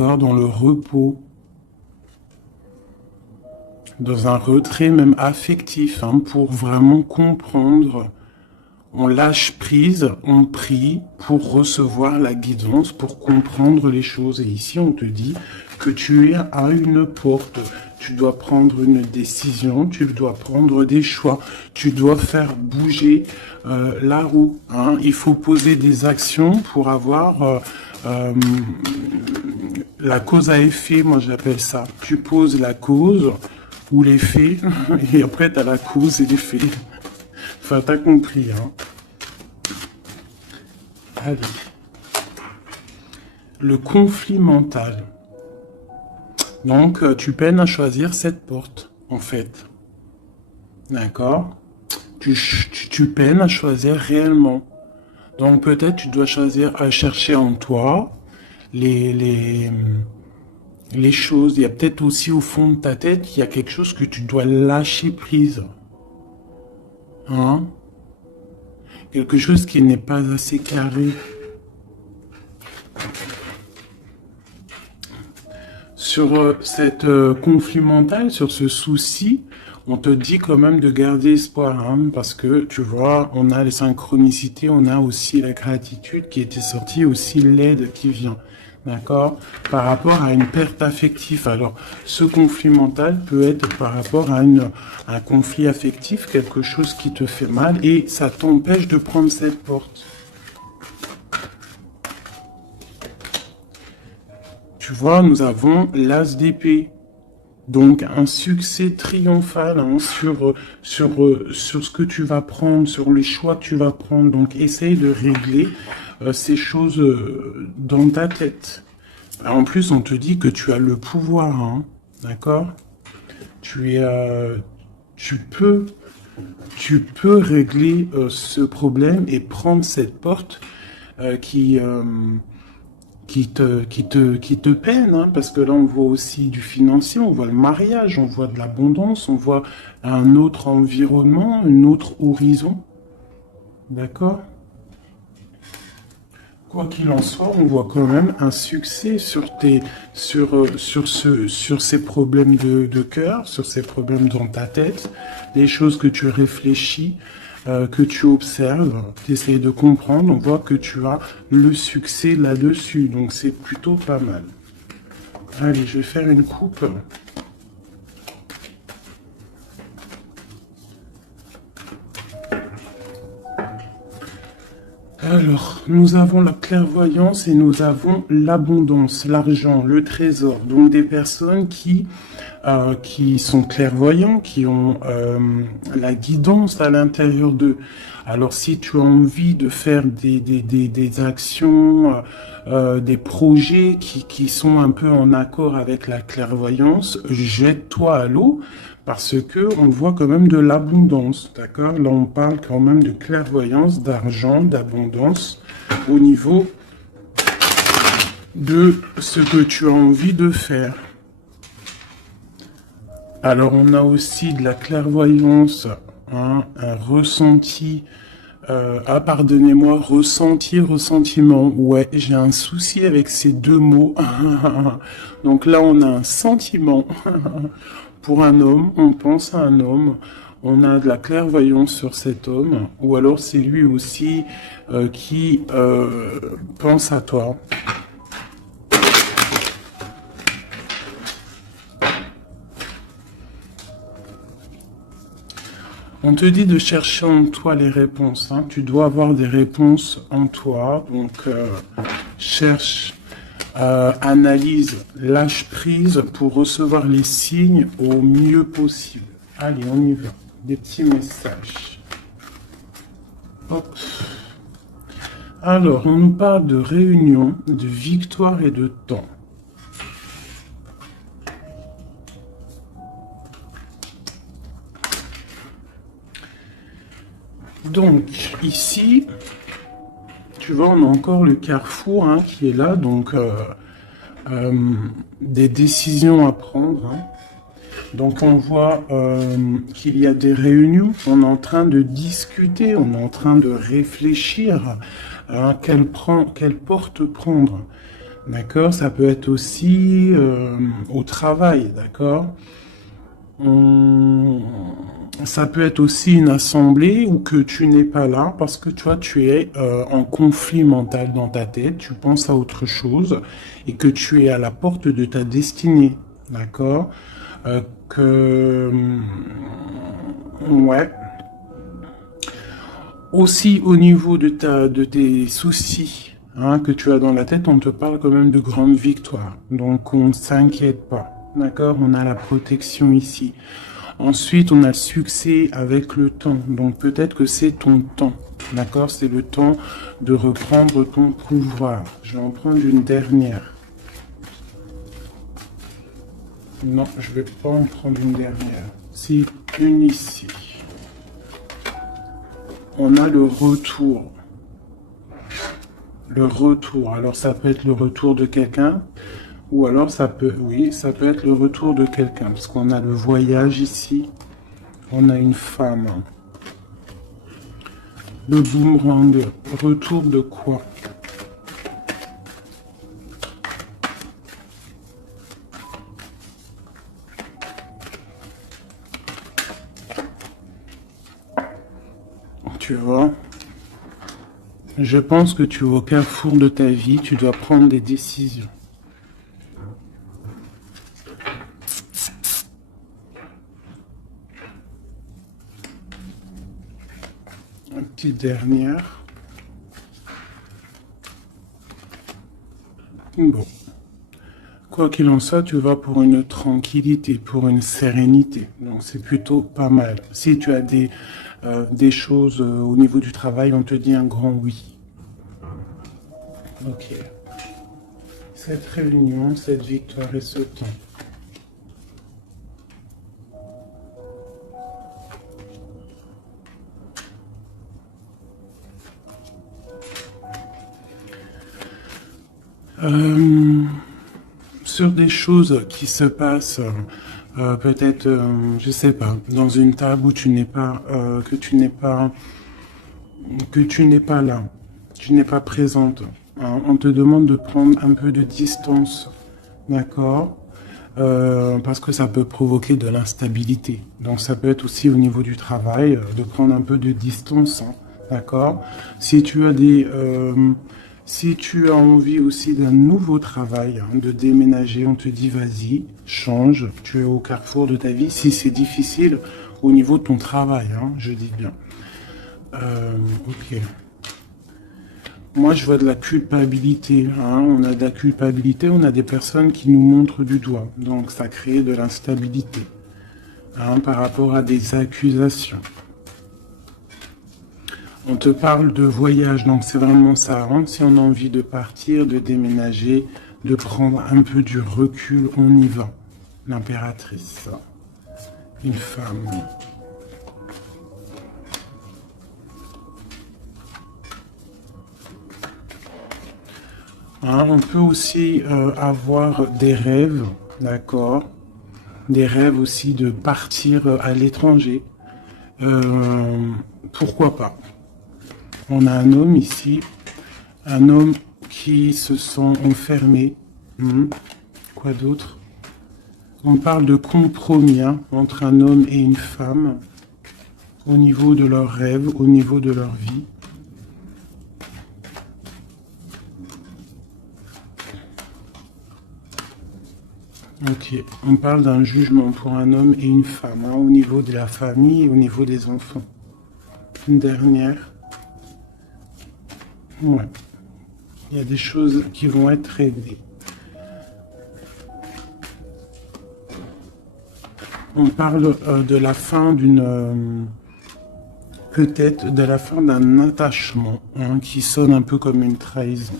dans le repos, dans un retrait même affectif, hein, pour vraiment comprendre. On lâche prise, on prie pour recevoir la guidance, pour comprendre les choses. Et ici, on te dit que tu es à une porte. Tu dois prendre une décision, tu dois prendre des choix, tu dois faire bouger la roue. Hein. Il faut poser des actions pour avoir la cause à effet, moi j'appelle ça. Tu poses la cause ou l'effet, et après tu as la cause et l'effet. Enfin, t'as compris, hein. Allez. Le conflit mental. Donc, tu peines à choisir cette porte, en fait. D'accord? Tu peines à choisir réellement. Donc, peut-être tu dois choisir à chercher en toi les choses. Il y a peut-être aussi au fond de ta tête, il y a quelque chose que tu dois lâcher prise. Hein? Quelque chose qui n'est pas assez carré. Sur cette conflit mental, sur ce souci, on te dit quand même de garder espoir, hein, parce que tu vois, on a les synchronicités, on a aussi la gratitude qui était sortie, aussi l'aide qui vient. D'accord? Par rapport à une perte affective. Alors, ce conflit mental peut être par rapport à un conflit affectif, quelque chose qui te fait mal, et ça t'empêche de prendre cette porte. Tu vois, nous avons l'as d'épée. Donc, un succès triomphal, hein, sur ce que tu vas prendre, sur les choix que tu vas prendre. Donc, essaye de régler ces choses dans ta tête. En plus, on te dit que tu as le pouvoir, hein, d'accord? Tu peux régler ce problème et prendre cette porte qui te peine, hein, parce que là, on voit aussi du financier, on voit le mariage, on voit de l'abondance, on voit un autre environnement, un autre horizon. D'accord? Quoi qu'il en soit, on voit quand même un succès sur ces problèmes de cœur, sur ces problèmes dans ta tête, des choses que tu réfléchis, que tu observes, tu essayes de comprendre, on voit que tu as le succès là-dessus, donc c'est plutôt pas mal. Allez, je vais faire une coupe. Alors, nous avons la clairvoyance et nous avons l'abondance, l'argent, le trésor. Donc des personnes qui sont clairvoyants, qui ont la guidance à l'intérieur d'eux. Alors si tu as envie de faire des actions, des projets qui sont un peu en accord avec la clairvoyance, jette-toi à l'eau. Parce que on voit quand même de l'abondance, d'accord? Là, on parle quand même de clairvoyance, d'argent, d'abondance au niveau de ce que tu as envie de faire. Alors, on a aussi de la clairvoyance, hein, un ressenti. Pardonnez-moi, ressenti, ressentiment. Ouais, j'ai un souci avec ces deux mots. Donc là, on a un sentiment. Pour un homme, on pense à un homme, on a de la clairvoyance sur cet homme, ou alors c'est lui aussi qui pense à toi. On te dit de chercher en toi les réponses, hein. Tu dois avoir des réponses en toi, donc cherche, analyse, lâche prise pour recevoir les signes au mieux possible. Allez, on y va. Des petits messages. Hop. Alors, on nous parle de réunion, de victoire et de temps. Donc, ici, tu vois, on a encore le carrefour, hein, qui est là, donc des décisions à prendre. Hein. Donc, on voit qu'il y a des réunions, on est en train de discuter, on est en train de réfléchir à quelle porte prendre. D'accord? Ça peut être aussi au travail, d'accord? Hum, Ça peut être aussi une assemblée où que tu n'es pas là parce que toi, tu es en conflit mental dans ta tête, tu penses à autre chose et que tu es à la porte de ta destinée, d'accord? Que, ouais. Aussi au niveau de tes soucis que tu as dans la tête, on te parle quand même de grandes victoires. Donc on ne s'inquiète pas. D'accord? On a la protection ici. Ensuite, on a le succès avec le temps. Donc peut-être que c'est ton temps. D'accord? C'est le temps de reprendre ton pouvoir. Je vais en prendre une dernière. Non, je vais pas en prendre une dernière. C'est une ici. On a le retour. Le retour. Alors ça peut être le retour de quelqu'un. Ou alors ça peut, oui, ça peut être le retour de quelqu'un. Parce qu'on a le voyage ici. On a une femme. Le boomerang. Retour de quoi? Tu vois? Je pense que tu es au carrefour de ta vie. Tu dois prendre des décisions. Une petite dernière. Bon. Quoi qu'il en soit, tu vas pour une tranquillité, pour une sérénité. Donc c'est plutôt pas mal. Si tu as des choses au niveau du travail, on te dit un grand oui. Ok. Cette réunion, cette victoire et ce temps. Sur des choses qui se passent, peut-être, je sais pas, dans une table où tu n'es pas, que tu n'es pas là, tu n'es pas présente. On te demande de prendre un peu de distance, d'accord? Parce que ça peut provoquer de l'instabilité. Donc ça peut être aussi au niveau du travail, de prendre un peu de distance, hein, d'accord? Si tu as si tu as envie aussi d'un nouveau travail, de déménager, on te dit vas-y, change, tu es au carrefour de ta vie. Si c'est difficile au niveau de ton travail, je dis bien. Ok. Moi, je vois de la culpabilité. On a de la culpabilité, on a des personnes qui nous montrent du doigt. Donc, ça crée de l'instabilité par rapport à des accusations. On te parle de voyage, donc c'est vraiment ça. Si on a envie de partir, de déménager, de prendre un peu du recul, on y va. L'impératrice, une femme. On peut aussi avoir des rêves, d'accord? Des rêves aussi de partir à l'étranger. Pourquoi pas? On a un homme ici, un homme qui se sent enfermé. Quoi d'autre? On parle de compromis entre un homme et une femme au niveau de leurs rêves, au niveau de leur vie. Ok, on parle d'un jugement pour un homme et une femme, au niveau de la famille et au niveau des enfants. Une dernière. Ouais. Il y a des choses qui vont être réglées. On parle de la fin d'une... peut-être de la fin d'un attachement qui sonne un peu comme une trahison.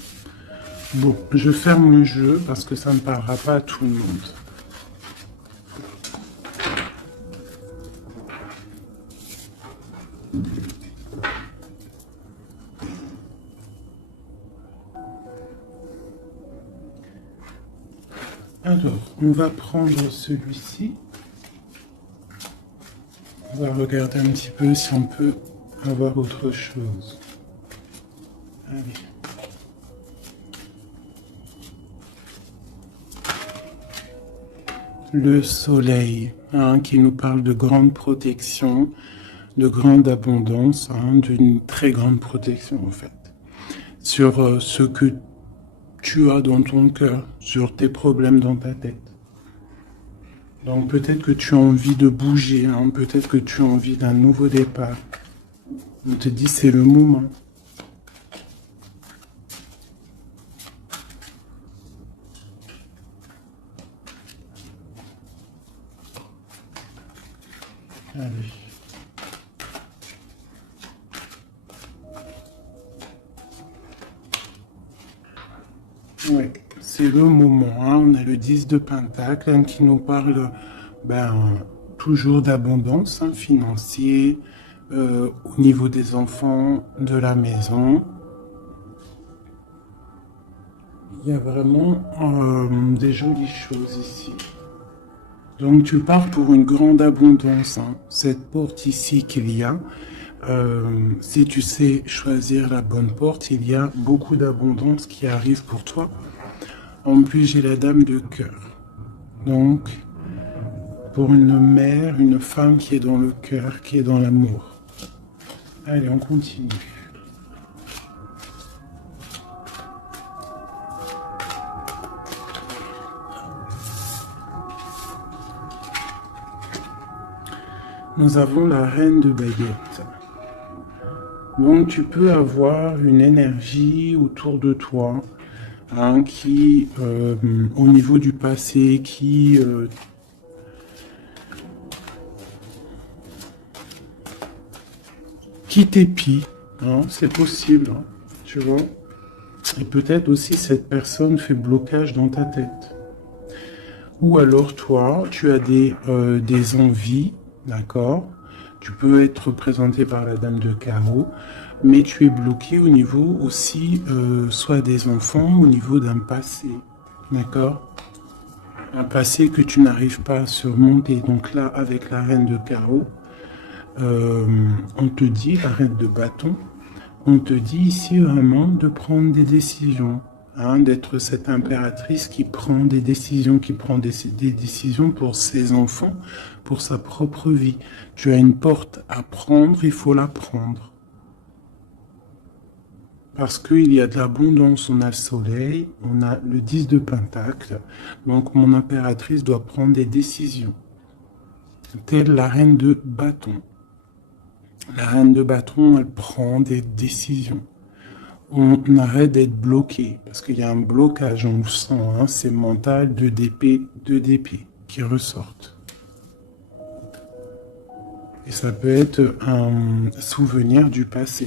Bon, je ferme le jeu parce que ça ne parlera pas à tout le monde. Alors, on va prendre celui-ci. On va regarder un petit peu si on peut avoir autre chose. Allez. le soleil, hein, qui nous parle de grande protection, de grande abondance, hein, d'une très grande protection en fait, sur ce que tu as dans ton cœur, sur tes problèmes dans ta tête. Donc peut-être que tu as envie de bouger, hein, peut-être que tu as envie d'un nouveau départ. On te dit c'est le moment. Allez. Ouais, c'est le moment, hein. On a le 10 de Pentacle, hein, qui nous parle toujours d'abondance, hein, financière, au niveau des enfants, de la maison. Il y a vraiment des jolies choses ici. Donc tu pars pour une grande abondance, hein. Cette porte ici qu'il y a, si tu sais choisir la bonne porte, il y a beaucoup d'abondance qui arrive pour toi. En plus, j'ai la dame de cœur. Donc, pour une mère, une femme qui est dans le cœur, qui est dans l'amour. Allez, on continue. Nous avons la reine de baguettes. Donc tu peux avoir une énergie autour de toi, hein, qui, au niveau du passé, qui t'épie, hein, c'est possible, hein, tu vois. Et peut-être aussi cette personne fait blocage dans ta tête. Ou alors toi, tu as des envies, d'accord? Tu peux être représenté par la dame de carreau, mais tu es bloqué au niveau aussi, soit des enfants, au niveau d'un passé, d'accord? Un passé que tu n'arrives pas à surmonter. Donc là, avec la reine de carreau, on te dit, la reine de bâton, on te dit ici vraiment de prendre des décisions, hein, d'être cette impératrice qui prend des décisions, qui prend des décisions pour ses enfants, pour sa propre vie. Tu as une porte à prendre, il faut la prendre. Parce qu'il y a de l'abondance, on a le soleil, on a le 10 de Pentacle, donc mon impératrice doit prendre des décisions. Telle la reine de bâton. La reine de bâton, elle prend des décisions. On arrête d'être bloqué, parce qu'il y a un blocage, on le sent, hein, c'est mental, 2 d'épée qui ressortent. Et ça peut être un souvenir du passé,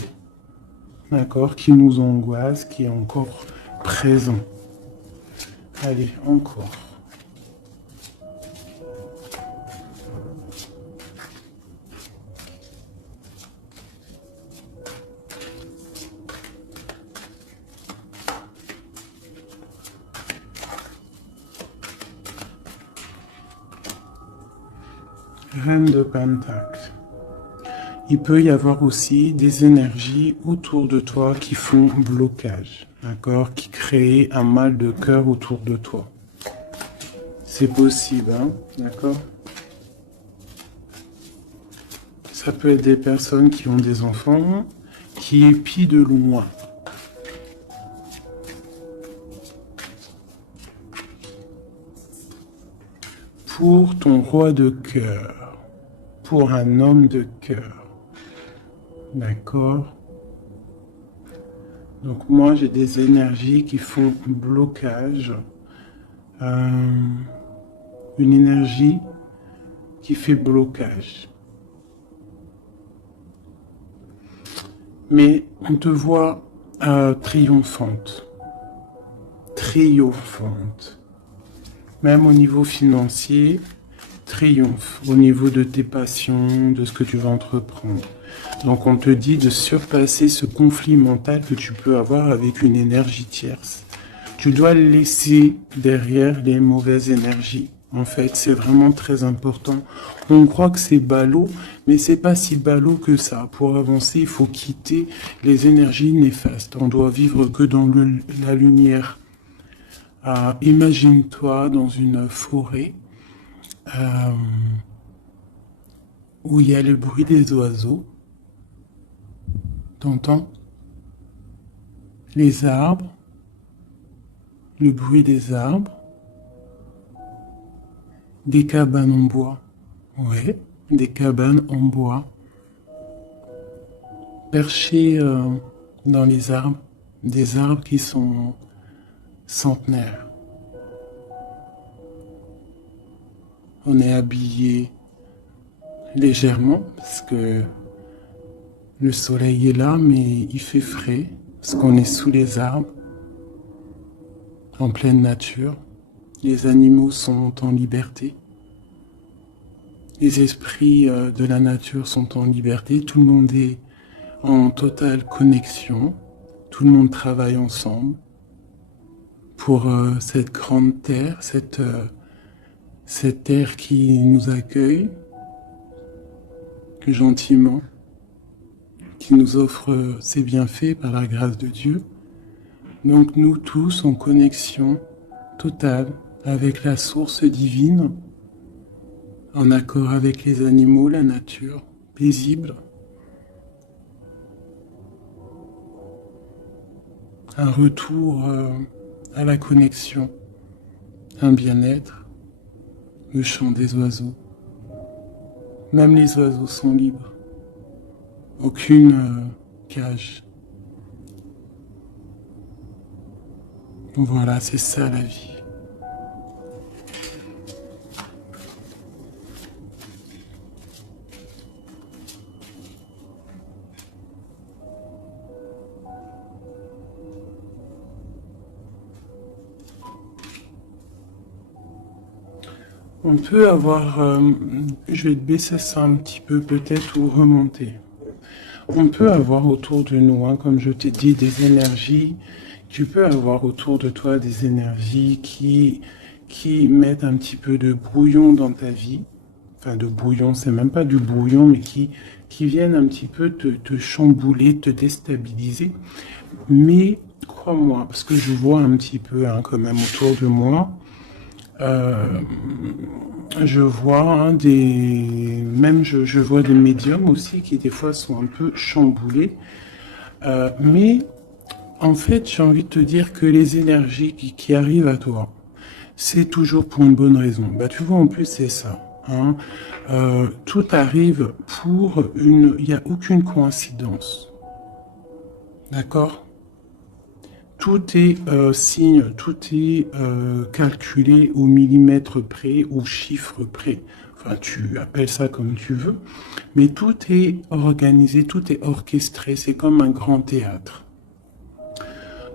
d'accord, qui nous angoisse, qui est encore présent. Allez, encore. Reine de Pentacle. Il peut y avoir aussi des énergies autour de toi qui font blocage, d'accord, qui créent un mal de cœur autour de toi. C'est possible, hein, d'accord? Ça peut être des personnes qui ont des enfants, qui épient de loin. Pour ton roi de cœur, pour un homme de cœur, d'accord? Donc moi j'ai des énergies qui font blocage, une énergie qui fait blocage. Mais on te voit triomphante, triomphante. Même au niveau financier, triomphe. Au niveau de tes passions, de ce que tu vas entreprendre. Donc on te dit de surpasser ce conflit mental que tu peux avoir avec une énergie tierce. Tu dois laisser derrière les mauvaises énergies. En fait, c'est vraiment très important. On croit que c'est ballot, mais c'est pas si ballot que ça. Pour avancer, il faut quitter les énergies néfastes. On doit vivre que dans la lumière. Imagine-toi dans une forêt euh, où il y a le bruit des oiseaux. T'entends? Les arbres, le bruit des arbres, des cabanes en bois. Ouais, des cabanes en bois, perchées dans les arbres, des arbres qui sont centenaires. On est habillé légèrement parce que le soleil est là, mais il fait frais parce qu'on est sous les arbres, en pleine nature. Les animaux sont en liberté. Les esprits de la nature sont en liberté. Tout le monde est en totale connexion. Tout le monde travaille ensemble pour cette grande terre, cette terre qui nous accueille gentiment, qui nous offre ses bienfaits par la grâce de Dieu. Donc nous tous en connexion totale avec la source divine, en accord avec les animaux, la nature, paisible. Un retour à la connexion, un bien-être, le chant des oiseaux. Même les oiseaux sont libres. Aucune cage. Voilà, c'est ça la vie. On peut avoir, je vais te baisser ça un petit peu peut-être ou remonter. On peut avoir autour de nous, hein, comme je t'ai dit, des énergies. Tu peux avoir autour de toi des énergies qui mettent un petit peu de brouillon dans ta vie. Enfin, de brouillon, c'est même pas du brouillon, mais qui viennent un petit peu te chambouler, te déstabiliser. Mais crois-moi, parce que je vois un petit peu hein, quand même autour de moi, je vois hein, je vois des médiums aussi qui des fois sont un peu chamboulés. Mais en fait, j'ai envie de te dire que les énergies qui arrivent à toi, c'est toujours pour une bonne raison. Bah, tu vois, en plus, c'est ça. Hein. Tout arrive pour une... Il n'y a aucune coïncidence. D'accord? Tout est signe, tout est calculé au millimètre près, au chiffre près. Enfin, tu appelles ça comme tu veux. Mais tout est organisé, tout est orchestré. C'est comme un grand théâtre.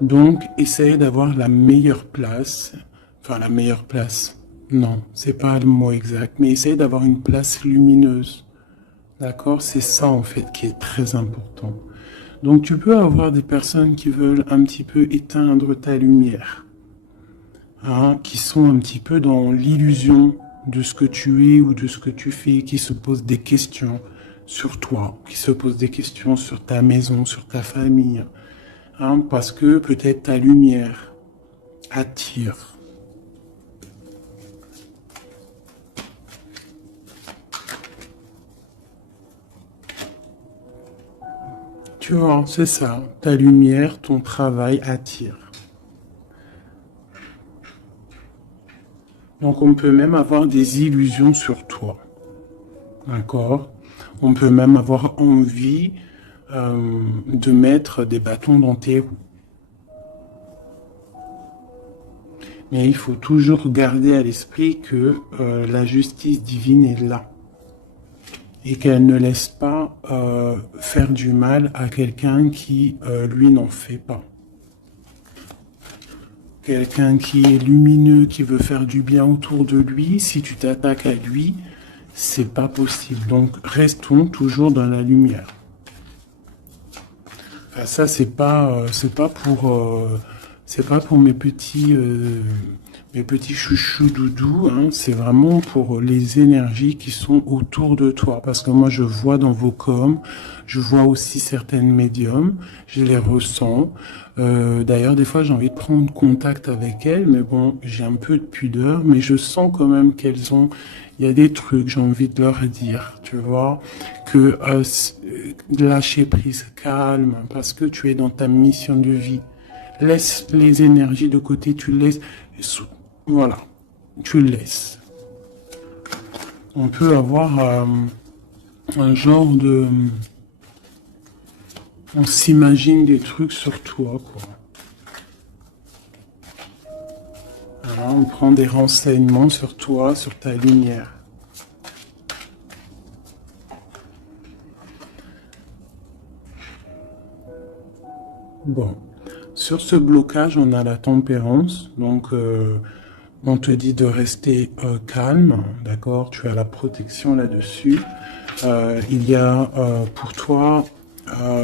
Donc, essaye d'avoir la meilleure place. Enfin, la meilleure place. Non, c'est pas le mot exact. Mais essaye d'avoir une place lumineuse. D'accord? C'est ça, en fait, qui est très important. Donc, tu peux avoir des personnes qui veulent un petit peu éteindre ta lumière. Hein, qui sont un petit peu dans l'illusion de ce que tu es ou de ce que tu fais, qui se posent des questions sur toi, qui se posent des questions sur ta maison, sur ta famille. Hein, parce que peut-être ta lumière attire. Tu vois, c'est ça. Ta lumière, ton travail attire. Donc on peut même avoir des illusions sur toi. D'accord? On peut même avoir envie de mettre des bâtons dans tes roues. Mais il faut toujours garder à l'esprit que la justice divine est là. Et qu'elle ne laisse pas faire du mal à quelqu'un qui, lui, n'en fait pas. Quelqu'un qui est lumineux, qui veut faire du bien autour de lui, si tu t'attaques à lui, c'est pas possible. Donc, restons toujours dans la lumière. Enfin, ça, c'est pas pour mes mes petits chouchous doudous, hein, c'est vraiment pour les énergies qui sont autour de toi. Parce que moi, je vois dans vos coms, je vois aussi certaines médiums, je les ressens. D'ailleurs, des fois, j'ai envie de prendre contact avec elles, mais bon, j'ai un peu de pudeur, mais je sens quand même qu'elles ont, il y a des trucs, j'ai envie de leur dire, tu vois, que lâcher prise, calme, parce que tu es dans ta mission de vie. Laisse les énergies de côté, tu laisses, voilà, tu laisses. On peut avoir un genre de, on s'imagine des trucs sur toi, quoi. Voilà, on prend des renseignements sur toi, sur ta lumière. Bon, sur ce blocage, on a la tempérance, donc on te dit de rester calme, d'accord? Tu as la protection là-dessus. Il y a pour toi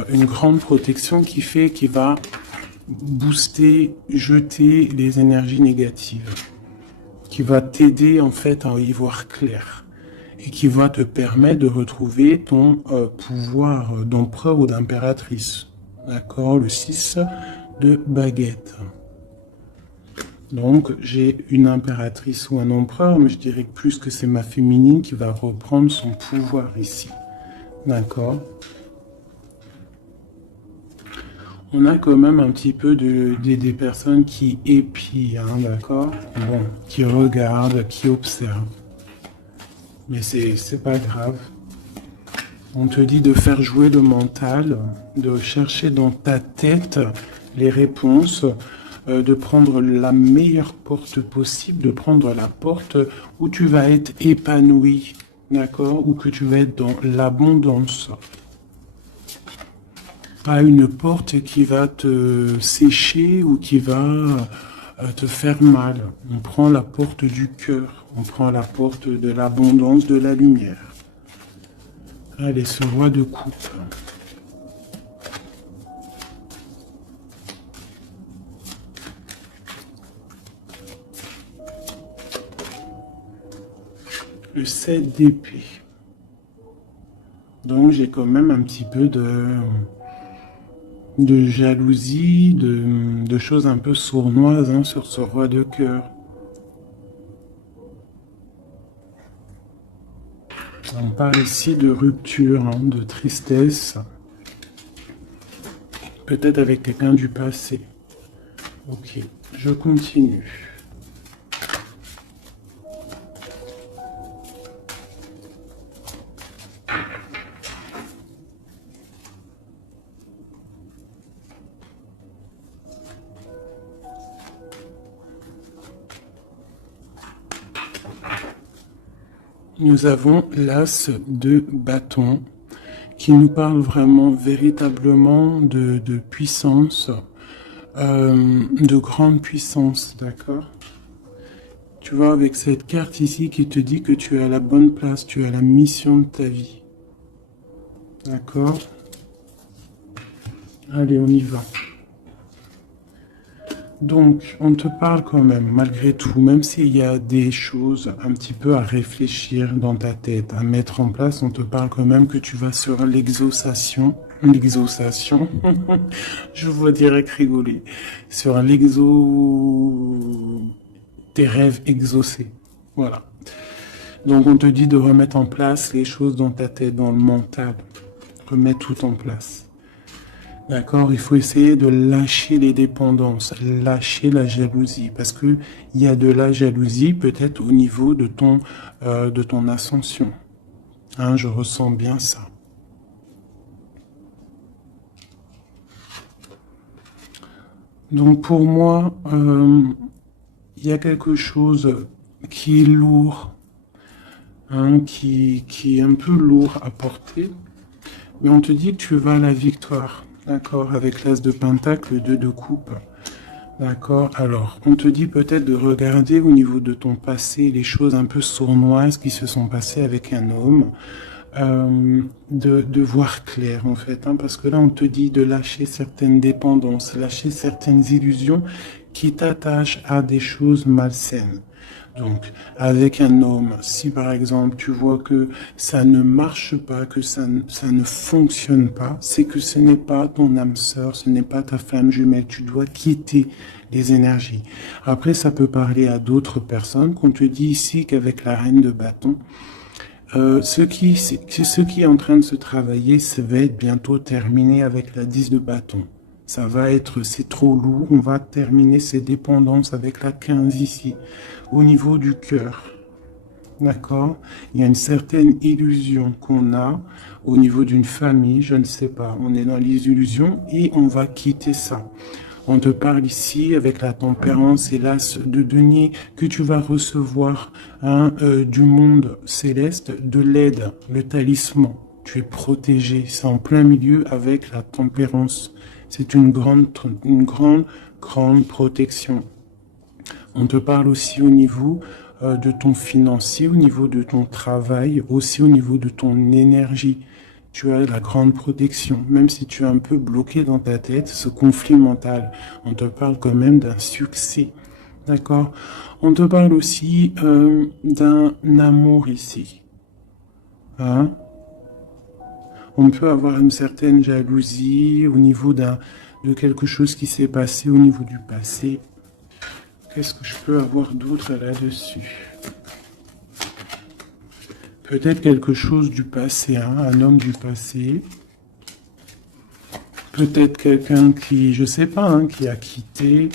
une grande protection qui va booster, jeter les énergies négatives, qui va t'aider en fait à y voir clair et qui va te permettre de retrouver ton pouvoir d'empereur ou d'impératrice. D'accord? Le 6 de baguette. Donc, j'ai une impératrice ou un empereur, mais je dirais que plus que c'est ma féminine qui va reprendre son pouvoir ici. D'accord? On a quand même un petit peu des personnes qui épient, hein, d'accord? Bon, qui regardent, qui observent. Mais c'est pas grave. On te dit de faire jouer le mental, de chercher dans ta tête les réponses, de prendre la meilleure porte possible, de prendre la porte où tu vas être épanoui, d'accord? Ou que tu vas être dans l'abondance. Pas une porte qui va te sécher ou qui va te faire mal. On prend la porte du cœur, on prend la porte de l'abondance, de la lumière. Allez, ce roi de coupe. Le 7 d'épée. Donc j'ai quand même un petit peu de jalousie, de choses un peu sournoises hein, sur ce roi de cœur. On parle ici de rupture, hein, de tristesse, peut-être avec quelqu'un du passé. Ok, je continue. Nous avons l'as de bâton qui nous parle vraiment véritablement de puissance, de grande puissance, d'accord? Tu vois, avec cette carte ici qui te dit que tu es à la bonne place, tu as la mission de ta vie. D'accord? Allez, on y va. Donc, on te parle quand même, malgré tout, même s'il y a des choses un petit peu à réfléchir dans ta tête, à mettre en place, on te parle quand même que tu vas sur l'exaucation, je vois direct rigoler, sur tes rêves exaucés, voilà. Donc, on te dit de remettre en place les choses dans ta tête, dans le mental, remettre tout en place. D'accord, il faut essayer de lâcher les dépendances, lâcher la jalousie, parce que il y a de la jalousie peut-être au niveau de ton ascension. Hein, je ressens bien ça. Donc pour moi, il y a quelque chose qui est lourd, hein, qui est un peu lourd à porter, mais on te dit que tu vas à la victoire. D'accord, avec l'as de pentacle, le 2 de coupe. D'accord, alors on te dit peut-être de regarder au niveau de ton passé les choses un peu sournoises qui se sont passées avec un homme, de voir clair en fait, hein, parce que là on te dit de lâcher certaines dépendances, lâcher certaines illusions qui t'attache à des choses malsaines. Donc, avec un homme, si par exemple tu vois que ça ne marche pas, que ça ne fonctionne pas, c'est que ce n'est pas ton âme sœur, ce n'est pas ta flamme jumelle. Tu dois quitter les énergies. Après, ça peut parler à d'autres personnes, qu'on te dit ici qu'avec la reine de bâton, ce qui est en train de se travailler, ça va être bientôt terminé avec la 10 de bâton. Ça va être, c'est trop lourd, on va terminer ces dépendances avec la 15 ici, au niveau du cœur. D'accord? Il y a une certaine illusion qu'on a au niveau d'une famille, je ne sais pas. On est dans les illusions et on va quitter ça. On te parle ici avec la tempérance et l'as de denier que tu vas recevoir du monde céleste, de l'aide, le talisman. Tu es protégé, c'est en plein milieu avec la tempérance. C'est une grande, grande protection. On te parle aussi au niveau de ton financier, au niveau de ton travail, aussi au niveau de ton énergie. Tu as la grande protection, même si tu es un peu bloqué dans ta tête, ce conflit mental. On te parle quand même d'un succès. D'accord? On te parle aussi d'un amour ici. Hein? On peut avoir une certaine jalousie au niveau de quelque chose qui s'est passé au niveau du passé. Qu'est-ce que je peux avoir d'autre là-dessus? Peut-être quelque chose du passé, hein, un homme du passé. Peut-être quelqu'un qui, je sais pas, hein, qui a quitté.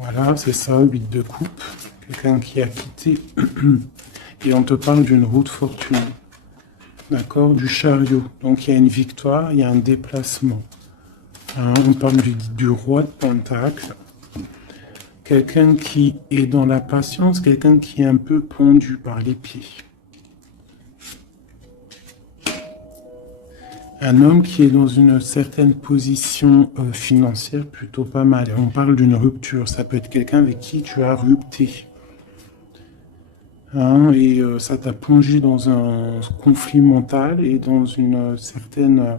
Voilà, c'est ça, 8 de coupe. Quelqu'un qui a quitté. Et on te parle d'une route fortunée. D'accord, du chariot. Donc il y a une victoire, il y a un déplacement. Hein, on parle du roi de Pentacle. Quelqu'un qui est dans la patience, quelqu'un qui est un peu pendu par les pieds. Un homme qui est dans une certaine position financière plutôt pas mal. On parle d'une rupture. Ça peut être quelqu'un avec qui tu as rupté. Hein, et ça t'a plongé dans un conflit mental et dans une certaine...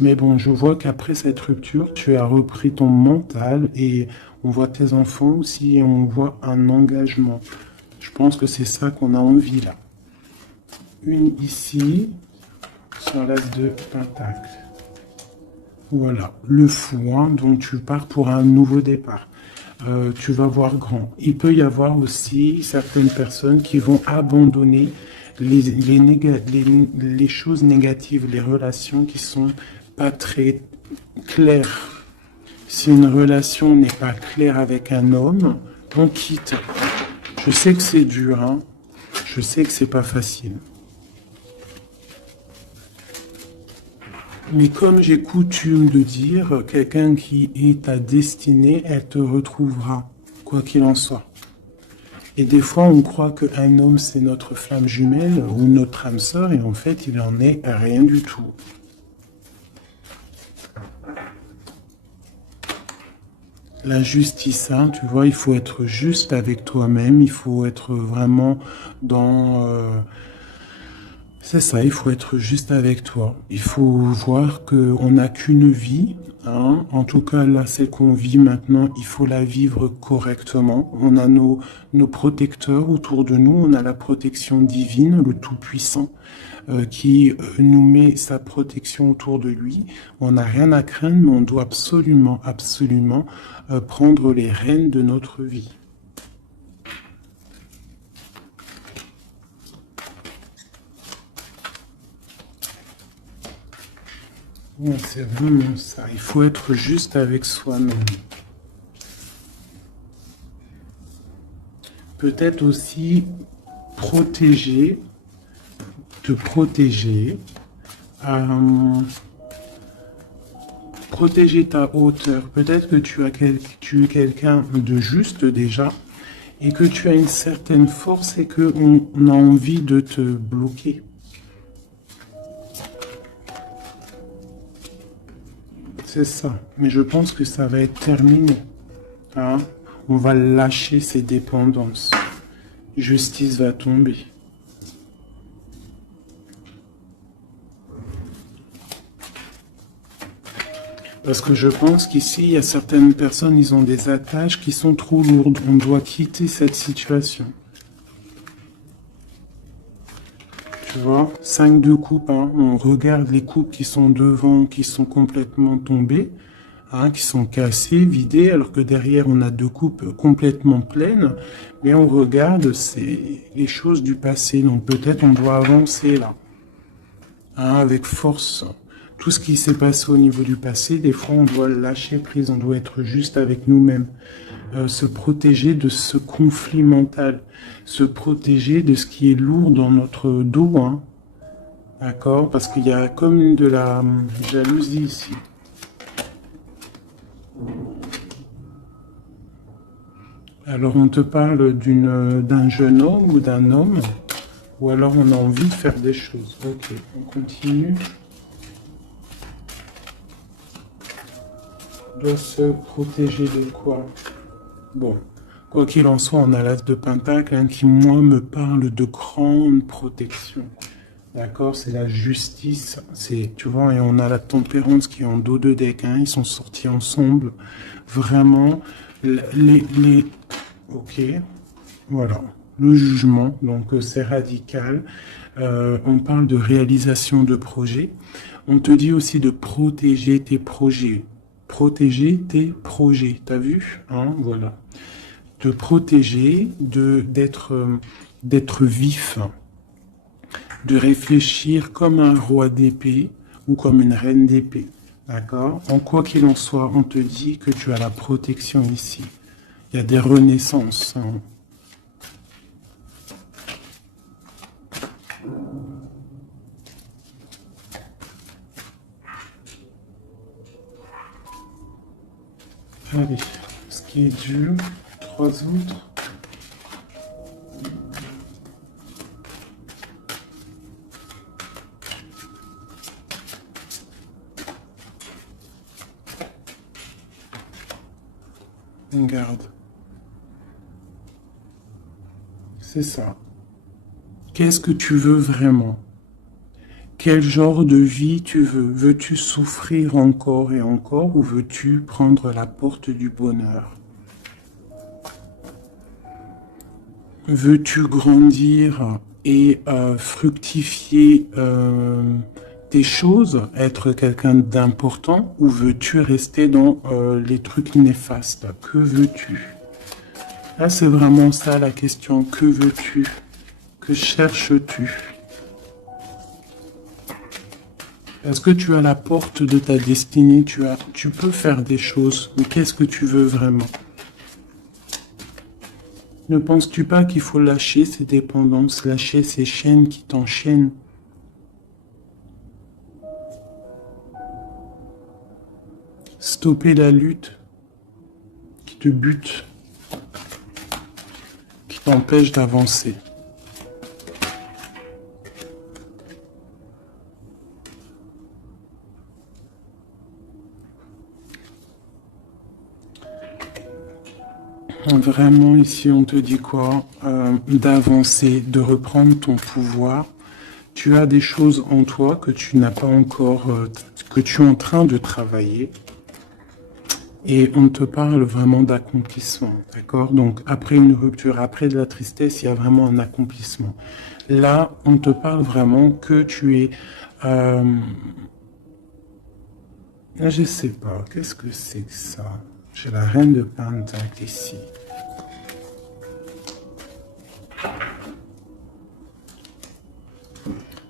Mais bon, je vois qu'après cette rupture, tu as repris ton mental et on voit tes enfants aussi et on voit un engagement. Je pense que c'est ça qu'on a envie là. Une ici, sur l'as de Pentacle. Voilà, le fou, hein, donc tu pars pour un nouveau départ. Tu vas voir grand. Il peut y avoir aussi certaines personnes qui vont abandonner les choses négatives, les relations qui sont pas très claires. Si une relation n'est pas claire avec un homme, on quitte. Je sais que c'est dur, hein. Je sais que c'est pas facile. Mais comme j'ai coutume de dire, quelqu'un qui est ta destinée, elle te retrouvera, quoi qu'il en soit. Et des fois, on croit qu'un homme, c'est notre flamme jumelle ou notre âme sœur, et en fait, il en est rien du tout. La justice, hein, tu vois, il faut être juste avec toi-même, il faut être vraiment dans... c'est ça, il faut être juste avec toi. Il faut voir qu'on n'a qu'une vie. Hein. En tout cas, là, celle qu'on vit maintenant, il faut la vivre correctement. On a nos protecteurs autour de nous. On a la protection divine, le Tout-Puissant, qui nous met sa protection autour de lui. On n'a rien à craindre, mais on doit absolument, absolument prendre les rênes de notre vie. Ouais, c'est vraiment ça. Il faut être juste avec soi-même. Peut-être aussi protéger, te protéger, protéger ta hauteur. Peut-être que tu es quelqu'un de juste déjà et que tu as une certaine force et qu'on a envie de te bloquer. C'est ça. Mais je pense que ça va être terminé. Hein? On va lâcher ces dépendances. Justice va tomber. Parce que je pense qu'ici, il y a certaines personnes, ils ont des attaches qui sont trop lourdes. On doit quitter cette situation. Tu vois, 5 de coupe, hein. On regarde les coupes qui sont devant, qui sont complètement tombées, hein, qui sont cassées, vidées, alors que derrière, on a 2 coupes complètement pleines. Mais on regarde, c'est les choses du passé. Donc peut-être on doit avancer là, hein, avec force. Tout ce qui s'est passé au niveau du passé, des fois, on doit lâcher prise, on doit être juste avec nous-mêmes. Se protéger de ce conflit mental, se protéger de ce qui est lourd dans notre dos, hein. D'accord? Parce qu'il y a comme de la jalousie ici. Alors on te parle d'un jeune homme ou d'un homme, ou alors on a envie de faire des choses. Ok, on continue. On doit se protéger de quoi? Bon, quoi qu'il en soit, on a l'as de Pentacle, hein, qui, moi, me parle de grande protection. D'accord? C'est la justice. C'est, tu vois, et on a la tempérance qui est en dos de deck, hein, ils sont sortis ensemble. Vraiment, ok, voilà. Le jugement, donc c'est radical. On parle de réalisation de projets. On te dit aussi de protéger tes projets. Protéger tes projets, t'as vu, hein, voilà. De protéger, d'être vif, de réfléchir comme un roi d'épée ou comme une reine d'épée, d'accord? En quoi qu'il en soit, on te dit que tu as la protection ici. Il y a des renaissances, hein. Allez, ce qui est dur, 3 autres. Regarde. C'est ça. Qu'est-ce que tu veux vraiment? Quel genre de vie tu veux? Veux-tu souffrir encore et encore ou veux-tu prendre la porte du bonheur? Veux-tu grandir et fructifier tes choses, être quelqu'un d'important ou veux-tu rester dans les trucs néfastes? Que veux-tu? Là, c'est vraiment ça la question. Que veux-tu? Que cherches-tu? Est-ce que tu as la porte de ta destinée? Tu peux faire des choses, mais qu'est-ce que tu veux vraiment? Ne penses-tu pas qu'il faut lâcher ces dépendances, lâcher ces chaînes qui t'enchaînent? Stopper la lutte qui te bute, qui t'empêche d'avancer. Vraiment, ici, on te dit quoi? D'avancer, de reprendre ton pouvoir. Tu as des choses en toi que tu n'as pas encore, que tu es en train de travailler. Et on te parle vraiment d'accomplissement, d'accord? Donc, après une rupture, après de la tristesse, il y a vraiment un accomplissement. Là, on te parle vraiment que tu es... Là, je sais pas, qu'est-ce que c'est que ça? J'ai la reine de Pentacle ici.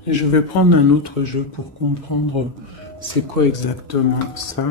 Et je vais prendre un autre jeu pour comprendre c'est quoi exactement ça.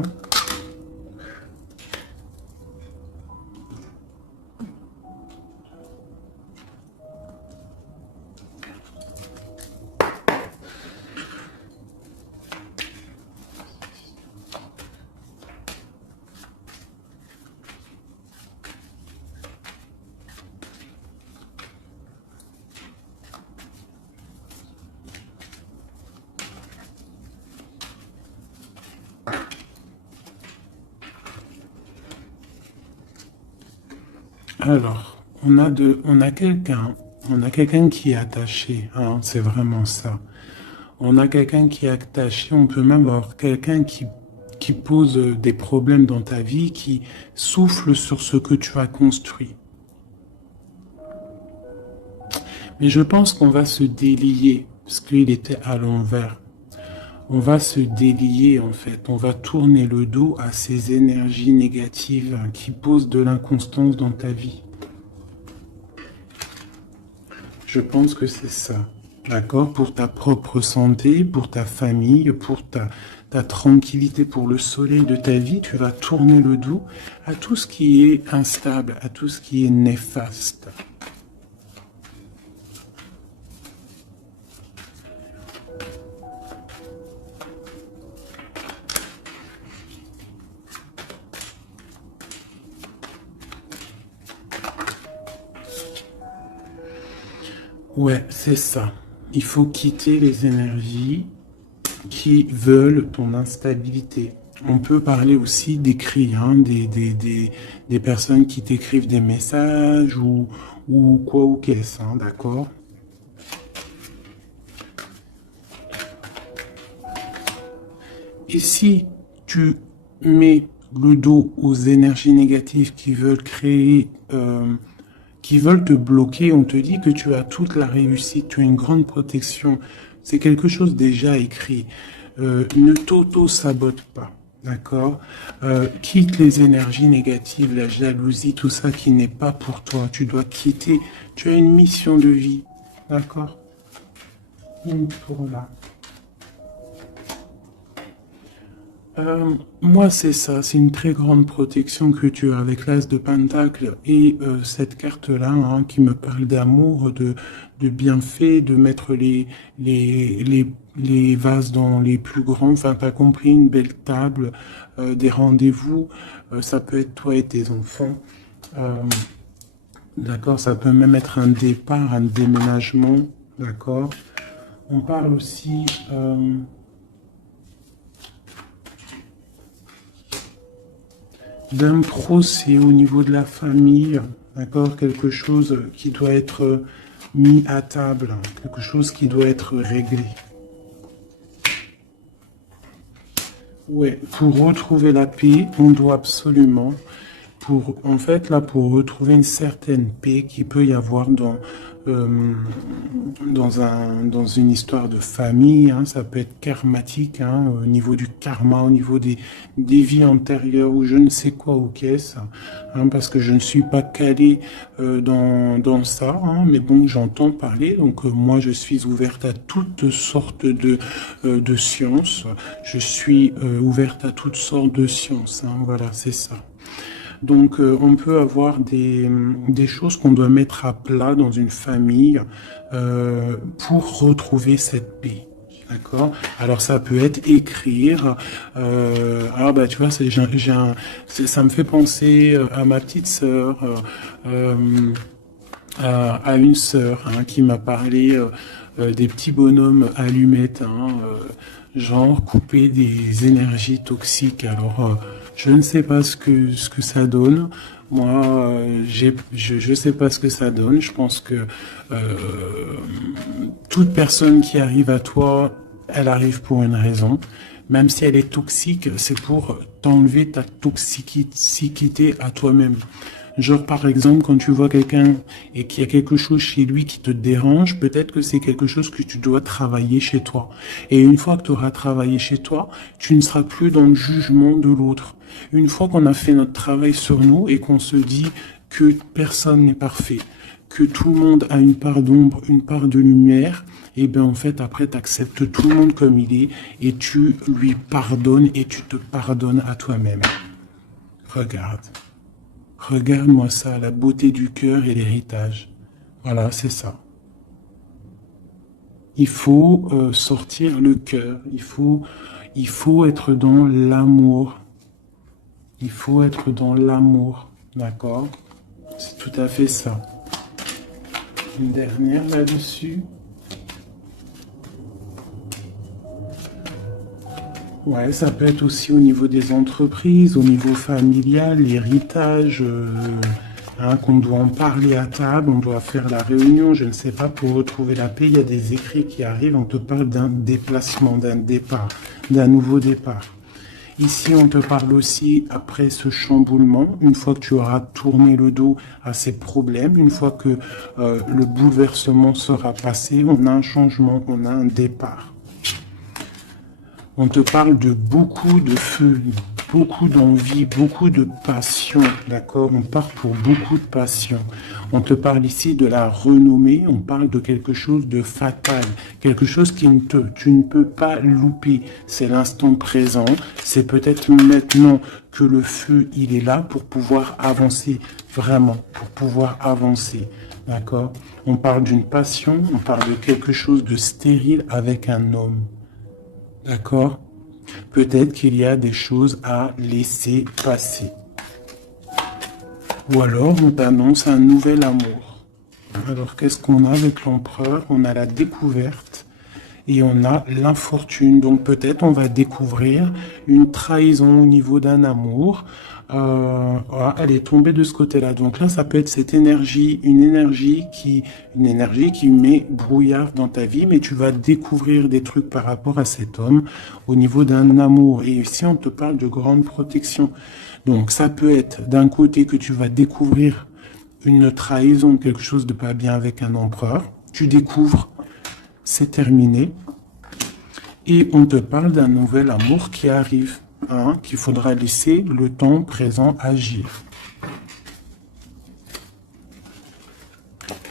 Alors, on a quelqu'un qui est attaché, hein, c'est vraiment ça. On a quelqu'un qui est attaché, on peut même avoir quelqu'un qui posent des problèmes dans ta vie, qui soufflent sur ce que tu as construit. Mais je pense qu'on va se délier, parce qu'il était à l'envers. On va se délier en fait, on va tourner le dos à ces énergies négatives qui posent de l'inconstance dans ta vie. Je pense que c'est ça, d'accord? Pour ta propre santé, pour ta famille, pour ta tranquillité, pour le soleil de ta vie, tu vas tourner le dos à tout ce qui est instable, à tout ce qui est néfaste. Ouais, c'est ça. Il faut quitter les énergies qui veulent ton instabilité. On peut parler aussi d'écrits, hein, des personnes qui t'écrivent des messages ou quoi ou qu'est-ce, hein, d'accord? Et si tu mets le dos aux énergies négatives qui veulent créer, qui veulent te bloquer, on te dit que tu as toute la réussite, tu as une grande protection. C'est quelque chose déjà écrit. Ne t'auto-sabote pas, d'accord? Quitte les énergies négatives, la jalousie, tout ça qui n'est pas pour toi. Tu dois quitter. Tu as une mission de vie, d'accord? Pour là. Moi, c'est ça, c'est une très grande protection que tu as avec l'As de Pentacle et cette carte-là hein, qui me parle d'amour, de bienfait, de mettre les vases dans les plus grands, enfin, t'as compris, une belle table, des rendez-vous, ça peut être toi et tes enfants, euh, d'accord, ça peut même être un départ, un déménagement, d'accord. On parle aussi... d'un procès au niveau de la famille, d'accord, quelque chose qui doit être mis à table, quelque chose qui doit être réglé. Ouais, pour retrouver la paix, on doit absolument, en fait, là, pour retrouver une certaine paix qu'il peut y avoir euh, dans une histoire de famille, hein, ça peut être karmatique, hein, au niveau du karma, au niveau des vies antérieures, ou je ne sais quoi ou qu'est-ce, hein, parce que je ne suis pas calé dans ça, hein, mais bon, j'entends parler, donc moi, je suis ouverte à toutes sortes de sciences, je suis ouverte à toutes sortes de sciences, hein, voilà, c'est ça. Donc, on peut avoir des choses qu'on doit mettre à plat dans une famille pour retrouver cette paix. D'accord. Alors, ça peut être écrire. Ah, bah, tu vois, ça me fait penser à ma petite sœur, à une sœur hein, qui m'a parlé des petits bonhommes allumettes, hein, genre couper des énergies toxiques. Alors, je ne sais pas ce que ça donne. Moi, je sais pas ce que ça donne. Je pense que toute personne qui arrive à toi, elle arrive pour une raison. Même si elle est toxique, c'est pour t'enlever ta toxicité à toi-même. Genre, par exemple, quand tu vois quelqu'un et qu'il y a quelque chose chez lui qui te dérange, peut-être que c'est quelque chose que tu dois travailler chez toi. Et une fois que tu auras travaillé chez toi, tu ne seras plus dans le jugement de l'autre. Une fois qu'on a fait notre travail sur nous et qu'on se dit que personne n'est parfait, que tout le monde a une part d'ombre, une part de lumière, et bien en fait après tu acceptes tout le monde comme il est et tu lui pardonnes et tu te pardonnes à toi-même. Regarde. Regarde-moi ça, la beauté du cœur et l'héritage. Voilà, c'est ça. Il faut sortir le cœur. Il faut être dans l'amour. Il faut être dans l'amour. D'accord? C'est tout à fait ça. Une dernière là-dessus. Ouais, ça peut être aussi au niveau des entreprises, au niveau familial, l'héritage, hein, qu'on doit en parler à table, on doit faire la réunion, je ne sais pas, pour retrouver la paix. Il y a des écrits qui arrivent, on te parle d'un déplacement, d'un départ, d'un nouveau départ. Ici, on te parle aussi, après ce chamboulement, une fois que tu auras tourné le dos à ces problèmes, une fois que le bouleversement sera passé, on a un changement, on a un départ. On te parle de beaucoup de feu, beaucoup d'envie, beaucoup de passion, d'accord? On part pour beaucoup de passion. On te parle ici de la renommée, on parle de quelque chose de fatal, quelque chose tu ne peux pas louper. C'est l'instant présent, c'est peut-être maintenant que le feu, il est là pour pouvoir avancer, vraiment, pour pouvoir avancer, d'accord? On parle d'une passion, on parle de quelque chose de stérile avec un homme. D'accord? Peut-être qu'il y a des choses à laisser passer. Ou alors, on t'annonce un nouvel amour. Alors, qu'est-ce qu'on a avec l'empereur? On a la découverte et on a l'infortune. Donc, peut-être on va découvrir une trahison au niveau d'un amour. Voilà, elle est tombée de ce côté-là. Donc là, ça peut être cette énergie, une énergie qui met brouillard dans ta vie, mais tu vas découvrir des trucs par rapport à cet homme au niveau d'un amour. Et ici, on te parle de grande protection. Donc ça peut être d'un côté que tu vas découvrir une trahison, quelque chose de pas bien avec un empereur. Tu découvres, c'est terminé. Et on te parle d'un nouvel amour qui arrive. Qu'il faudra laisser le temps présent agir.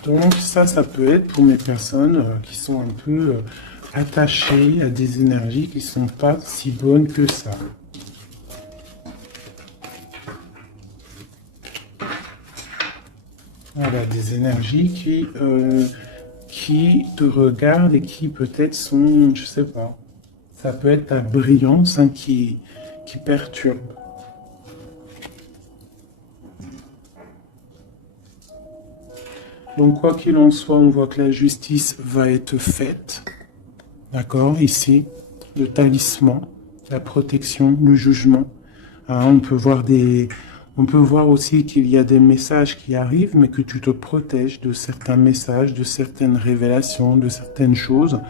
Donc ça peut être pour mes personnes qui sont un peu attachées à des énergies qui ne sont pas si bonnes que ça. Voilà, des énergies qui te regardent et qui peut-être sont, je sais pas, ça peut être ta brillance qui perturbe. Donc quoi qu'il en soit, on voit que la justice va être faite. D'accord, ici, le talisman, la protection, le jugement. On peut voir aussi qu'il y a des messages qui arrivent, mais que tu te protèges de certains messages, de certaines révélations, de certaines choses.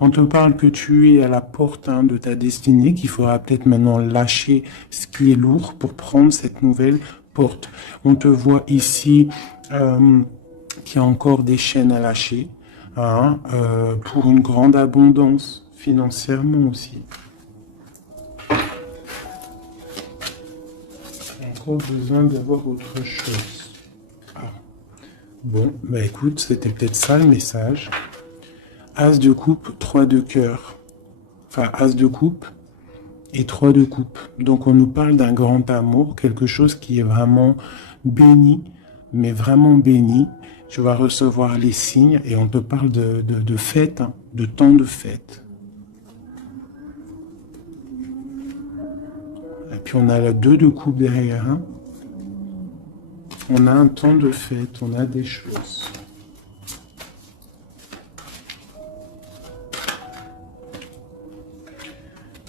On te parle que tu es à la porte de ta destinée, qu'il faudra peut-être maintenant lâcher ce qui est lourd pour prendre cette nouvelle porte. On te voit ici qu'il y a encore des chaînes à lâcher pour une grande abondance, financièrement aussi. Besoin d'avoir autre chose. Bon, bah écoute, c'était peut-être ça le message. As de coupe, 3 de cœur. Enfin, as de coupe et 3 de coupe. Donc on nous parle d'un grand amour, quelque chose qui est vraiment béni, mais vraiment béni. Tu vas recevoir les signes et on te parle de fête, de temps de fête. Et puis on a la 2 de coupe derrière. On a un temps de fête, on a des choses.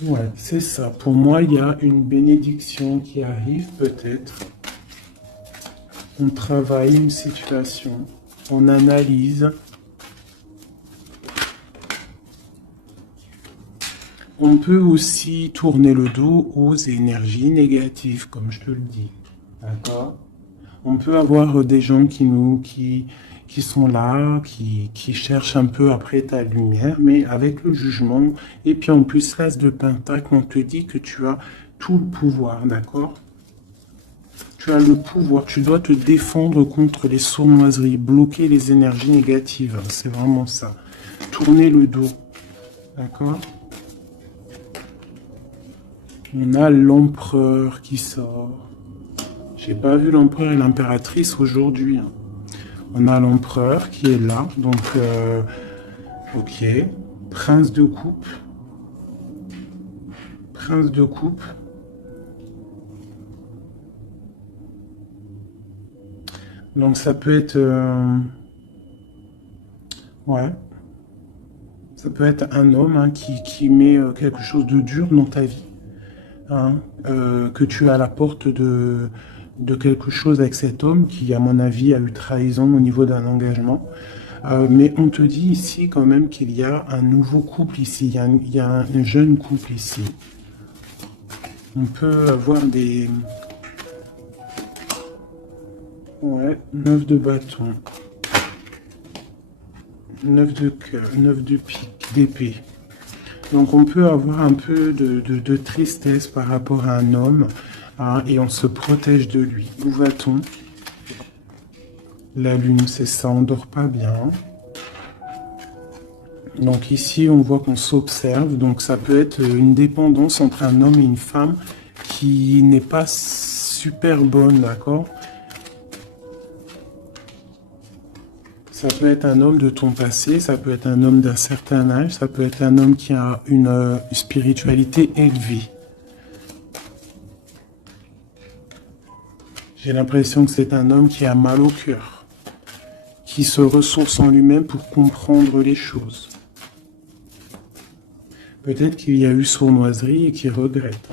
Ouais, c'est ça. Pour moi, il y a une bénédiction qui arrive peut-être. On travaille une situation, on analyse. On peut aussi tourner le dos aux énergies négatives, comme je te le dis. D'accord? On peut avoir des gens qui sont là, qui cherchent un peu après ta lumière, mais avec le jugement. Et puis en plus, l'as de pentacle, on te dit que tu as tout le pouvoir, d'accord? Tu as le pouvoir, tu dois te défendre contre les sournoiseries, bloquer les énergies négatives, c'est vraiment ça. Tourner le dos, d'accord? On a l'empereur qui sort. J'ai pas vu l'empereur et l'impératrice aujourd'hui. On a l'empereur qui est là, donc ok. Prince de coupe. Prince de coupe. Donc ça peut être ouais. Ça peut être un homme qui met quelque chose de dur dans ta vie. Que tu es à la porte de quelque chose avec cet homme qui, à mon avis, a eu trahison au niveau d'un engagement. Mais on te dit ici quand même qu'il y a un nouveau couple ici, il y a un jeune couple ici. On peut avoir des... Ouais, 9 de bâton. 9 de cœur, 9 de pique, d'épée. Donc on peut avoir un peu de tristesse par rapport à un homme, hein, et on se protège de lui. Où va-t-on? La lune, c'est ça, on dort pas bien. Donc ici, on voit qu'on s'observe. Donc ça peut être une dépendance entre un homme et une femme qui n'est pas super bonne, d'accord? Ça peut être un homme de ton passé, ça peut être un homme d'un certain âge, ça peut être un homme qui a une spiritualité élevée. J'ai l'impression que c'est un homme qui a mal au cœur, qui se ressource en lui-même pour comprendre les choses. Peut-être qu'il y a eu sournoiserie et qu'il regrette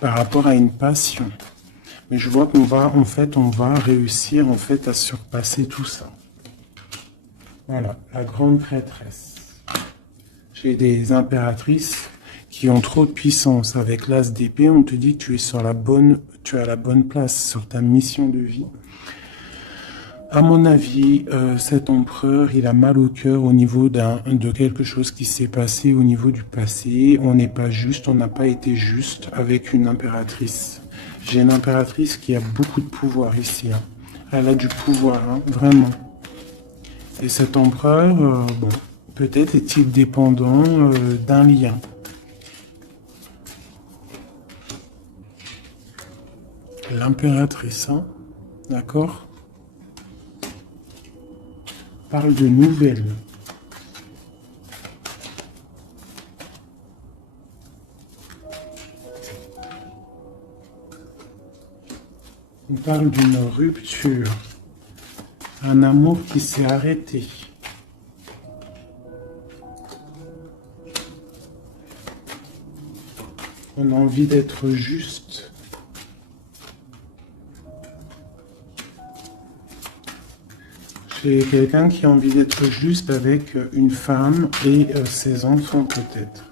par rapport à une passion. Mais je vois qu'on va, en fait, on va réussir en fait à surpasser tout ça. Voilà, la grande prêtresse. J'ai des impératrices qui ont trop de puissance. Avec l'as d'épée, on te dit que tu es sur tu as la bonne place sur ta mission de vie. À mon avis, cet empereur, il a mal au cœur au niveau de quelque chose qui s'est passé au niveau du passé. On n'est pas juste, on n'a pas été juste avec une impératrice. J'ai une impératrice qui a beaucoup de pouvoir ici. Hein. Elle a du pouvoir, hein, vraiment. Et cet empereur, bon, peut-être est-il dépendant d'un lien. L'impératrice, hein, d'accord? Parle de nouvelles. On parle d'une rupture. Un amour qui s'est arrêté. On a envie d'être juste. J'ai quelqu'un qui a envie d'être juste avec une femme et ses enfants peut-être.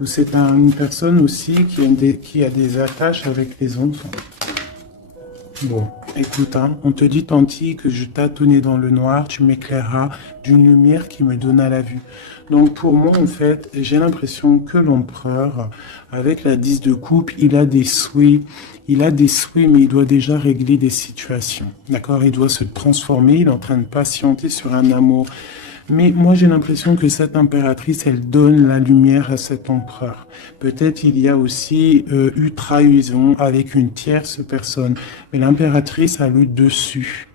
Ou c'est une personne aussi qui a des attaches avec les enfants. Bon, écoute, hein, on te dit Tanti que je tâtonnais dans le noir, tu m'éclaireras d'une lumière qui me donna la vue. Donc pour moi, en fait, j'ai l'impression que l'empereur, avec la 10 de coupe, il a des souhaits, mais il doit déjà régler des situations. D'accord? Il doit se transformer, il est en train de patienter sur un amour. Mais moi, j'ai l'impression que cette impératrice, elle donne la lumière à cet empereur. Peut-être il y a aussi eu trahison avec une tierce personne. Mais l'impératrice a le dessus.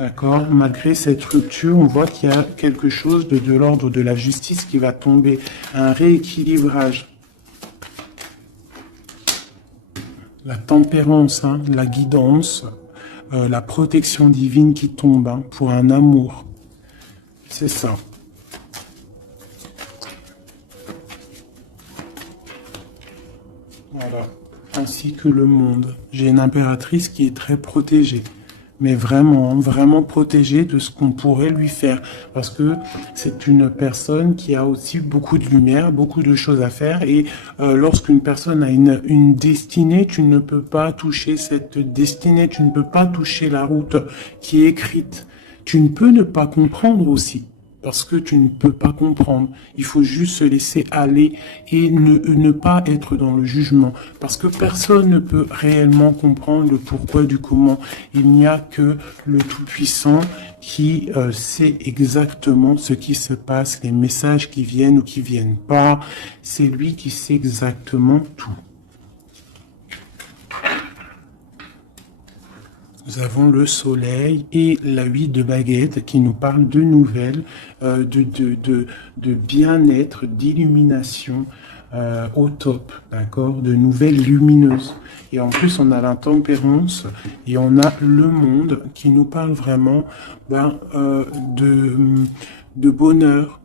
D'accord? Malgré cette rupture, on voit qu'il y a quelque chose de l'ordre de la justice qui va tomber. Un rééquilibrage. La tempérance, hein, la guidance, la protection divine qui tombe, hein, pour un amour. C'est ça. Voilà. Ainsi que le monde. J'ai une impératrice qui est très protégée. Mais vraiment, vraiment protégée de ce qu'on pourrait lui faire. Parce que c'est une personne qui a aussi beaucoup de lumière, beaucoup de choses à faire. Et lorsqu'une personne a une destinée, tu ne peux pas toucher cette destinée. Tu ne peux pas toucher la route qui est écrite. Tu ne peux ne pas comprendre aussi, parce que tu ne peux pas comprendre. Il faut juste se laisser aller et ne pas être dans le jugement, parce que personne ne peut réellement comprendre le pourquoi du comment. Il n'y a que le Tout-Puissant qui sait exactement ce qui se passe, les messages qui viennent ou qui viennent pas. C'est lui qui sait exactement tout. Nous avons le soleil et la 8 de baguette qui nous parle de nouvelles, de bien-être, d'illumination au top, d'accord, de nouvelles lumineuses. Et en plus, on a la tempérance et on a le monde qui nous parle vraiment de bonheur,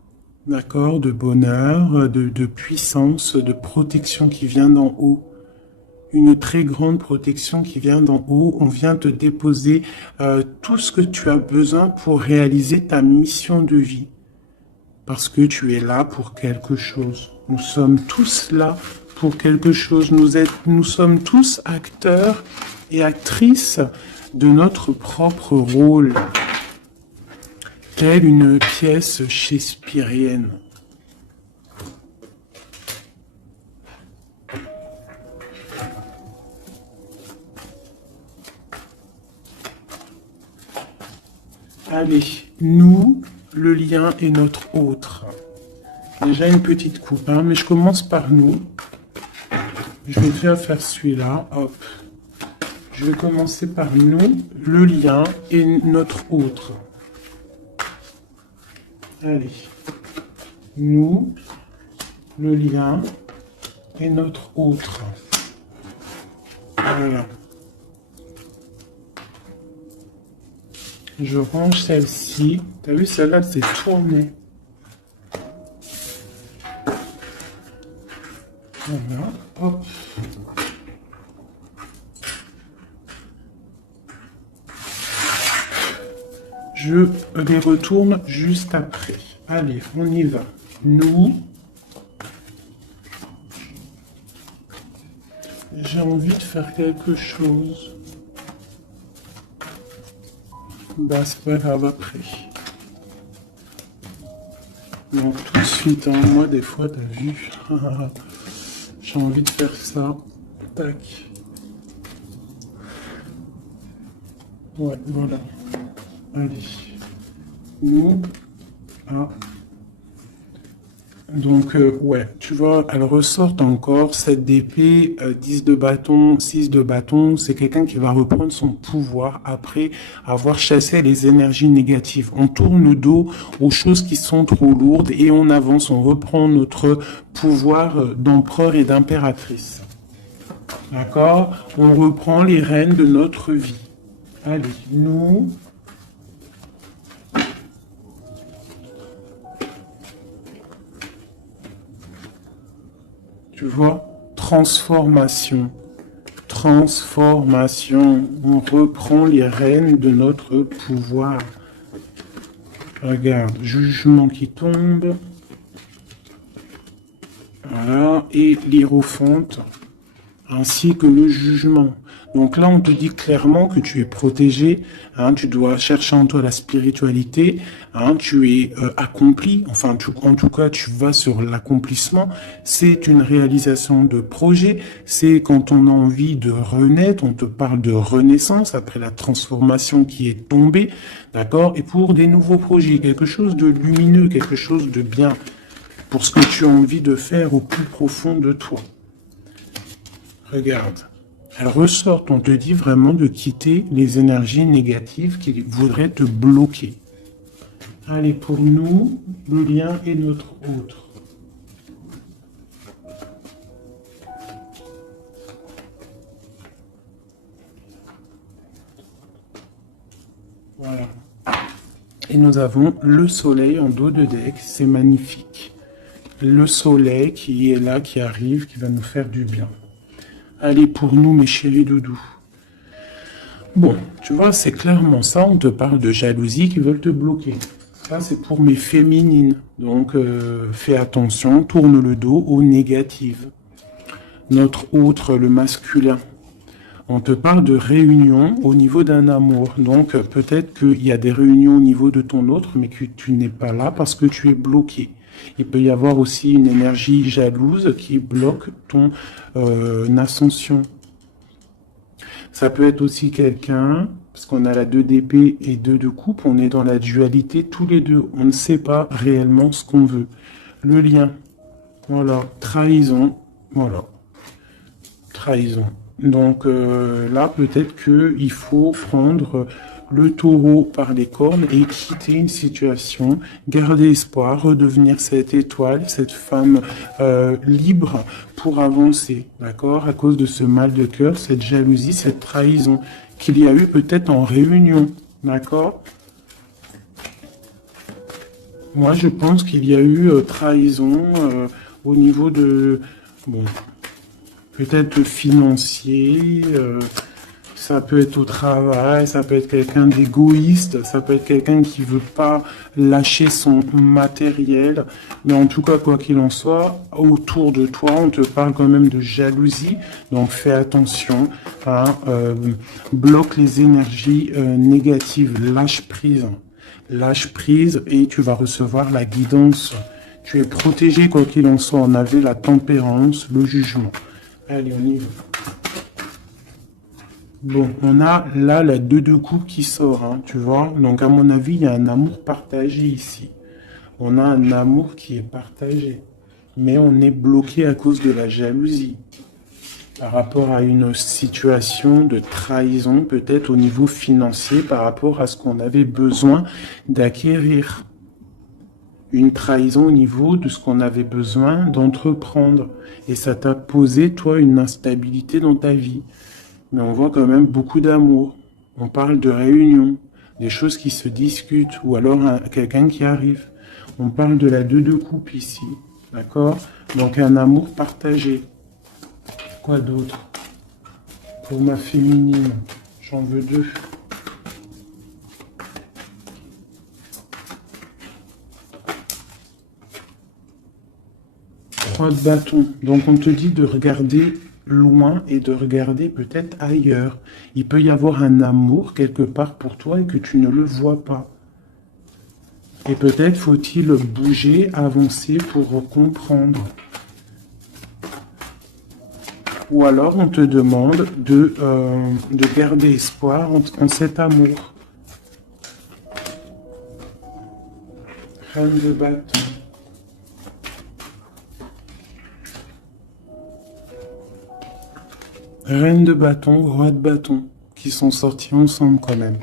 d'accord, de bonheur, de puissance, de protection qui vient d'en haut. Une très grande protection qui vient d'en haut. On vient te déposer tout ce que tu as besoin pour réaliser ta mission de vie. Parce que tu es là pour quelque chose. Nous sommes tous là pour quelque chose. Nous sommes tous acteurs et actrices de notre propre rôle, telle une pièce shakespearienne. Allez, nous, le lien est notre autre. Déjà une petite coupe, hein, mais je commence par nous. Je vais déjà faire celui-là, hop. Je vais commencer par nous, le lien et notre autre. Allez. Nous, le lien et notre autre. Voilà. Je range celle-ci. T'as vu, celle-là, c'est tourné. Voilà, hop. Je les retourne juste après. Allez, on y va. Nous. J'ai envie de faire quelque chose. Bah, c'est pas grave après. Donc, tout de suite, hein, moi, des fois, t'as vu. J'ai envie de faire ça. Tac. Ouais, voilà. Allez. Nous. Ah. Donc, ouais, tu vois, elle ressort encore, 7 d'épée, 10 de bâton, 6 de bâton. C'est quelqu'un qui va reprendre son pouvoir après avoir chassé les énergies négatives. On tourne le dos aux choses qui sont trop lourdes et on avance, on reprend notre pouvoir d'empereur et d'impératrice. D'accord? On reprend les rênes de notre vie. Allez, nous... Tu vois, transformation. Transformation. On reprend les rênes de notre pouvoir. Regarde, jugement qui tombe. Voilà, et l'hiérophante, ainsi que le jugement. Donc là, on te dit clairement que tu es protégé, hein, tu dois chercher en toi la spiritualité, hein, tu es accompli, enfin, en tout cas, tu vas sur l'accomplissement. C'est une réalisation de projet, c'est quand on a envie de renaître, on te parle de renaissance après la transformation qui est tombée, d'accord? Et pour des nouveaux projets, quelque chose de lumineux, quelque chose de bien, pour ce que tu as envie de faire au plus profond de toi. Regarde. Elle ressort, on te dit vraiment de quitter les énergies négatives qui voudraient te bloquer. Allez, pour nous, le lien est notre autre. Voilà. Et nous avons le soleil en dos de deck, c'est magnifique. Le soleil qui est là, qui arrive, qui va nous faire du bien. Allez, pour nous, mes chéris doudous. Bon, tu vois, c'est clairement ça. On te parle de jalousie qui veulent te bloquer. Ça, c'est pour mes féminines. Donc, fais attention, tourne le dos aux négatives. Notre autre, le masculin. On te parle de réunion au niveau d'un amour. Donc, peut-être qu'il y a des réunions au niveau de ton autre, mais que tu n'es pas là parce que tu es bloqué. Il peut y avoir aussi une énergie jalouse qui bloque ton ascension. Ça peut être aussi quelqu'un, parce qu'on a la 2 d'épée et 2 de coupe, on est dans la dualité tous les deux. On ne sait pas réellement ce qu'on veut. Le lien, voilà, trahison, voilà, trahison. Donc là, peut-être qu'il faut prendre le taureau par les cornes et quitter une situation, garder espoir, redevenir cette étoile, cette femme libre pour avancer, d'accord? À cause de ce mal de cœur, cette jalousie, cette trahison qu'il y a eu peut-être en réunion, d'accord? Moi, je pense qu'il y a eu trahison au niveau de... Bon, peut-être financier... Ça peut être au travail, ça peut être quelqu'un d'égoïste, ça peut être quelqu'un qui veut pas lâcher son matériel. Mais en tout cas, quoi qu'il en soit, autour de toi, on te parle quand même de jalousie. Donc fais attention, hein, bloque les énergies négatives, lâche prise. Lâche prise et tu vas recevoir la guidance. Tu es protégé, quoi qu'il en soit. On avait la tempérance, le jugement. Allez, on y va. Bon, on a là la 2 de coupe qui sort, hein, tu vois. Donc, à mon avis, il y a un amour partagé ici. On a un amour qui est partagé. Mais on est bloqué à cause de la jalousie. Par rapport à une situation de trahison, peut-être au niveau financier, par rapport à ce qu'on avait besoin d'acquérir. Une trahison au niveau de ce qu'on avait besoin d'entreprendre. Et ça t'a posé, toi, une instabilité dans ta vie. Mais on voit quand même beaucoup d'amour. On parle de réunion, des choses qui se discutent, ou alors quelqu'un qui arrive. On parle de la 2 de coupe ici, d'accord? Donc un amour partagé. Quoi d'autre? Pour ma féminine, j'en veux 2. 3 de bâton. Donc on te dit de regarder loin et de regarder peut-être ailleurs. Il peut y avoir un amour quelque part pour toi et que tu ne le vois pas. Et peut-être faut-il bouger, avancer pour comprendre. Ou alors on te demande de garder espoir en cet amour. Reine de bâton. Reine de bâton, roi de bâton, qui sont sortis ensemble quand même.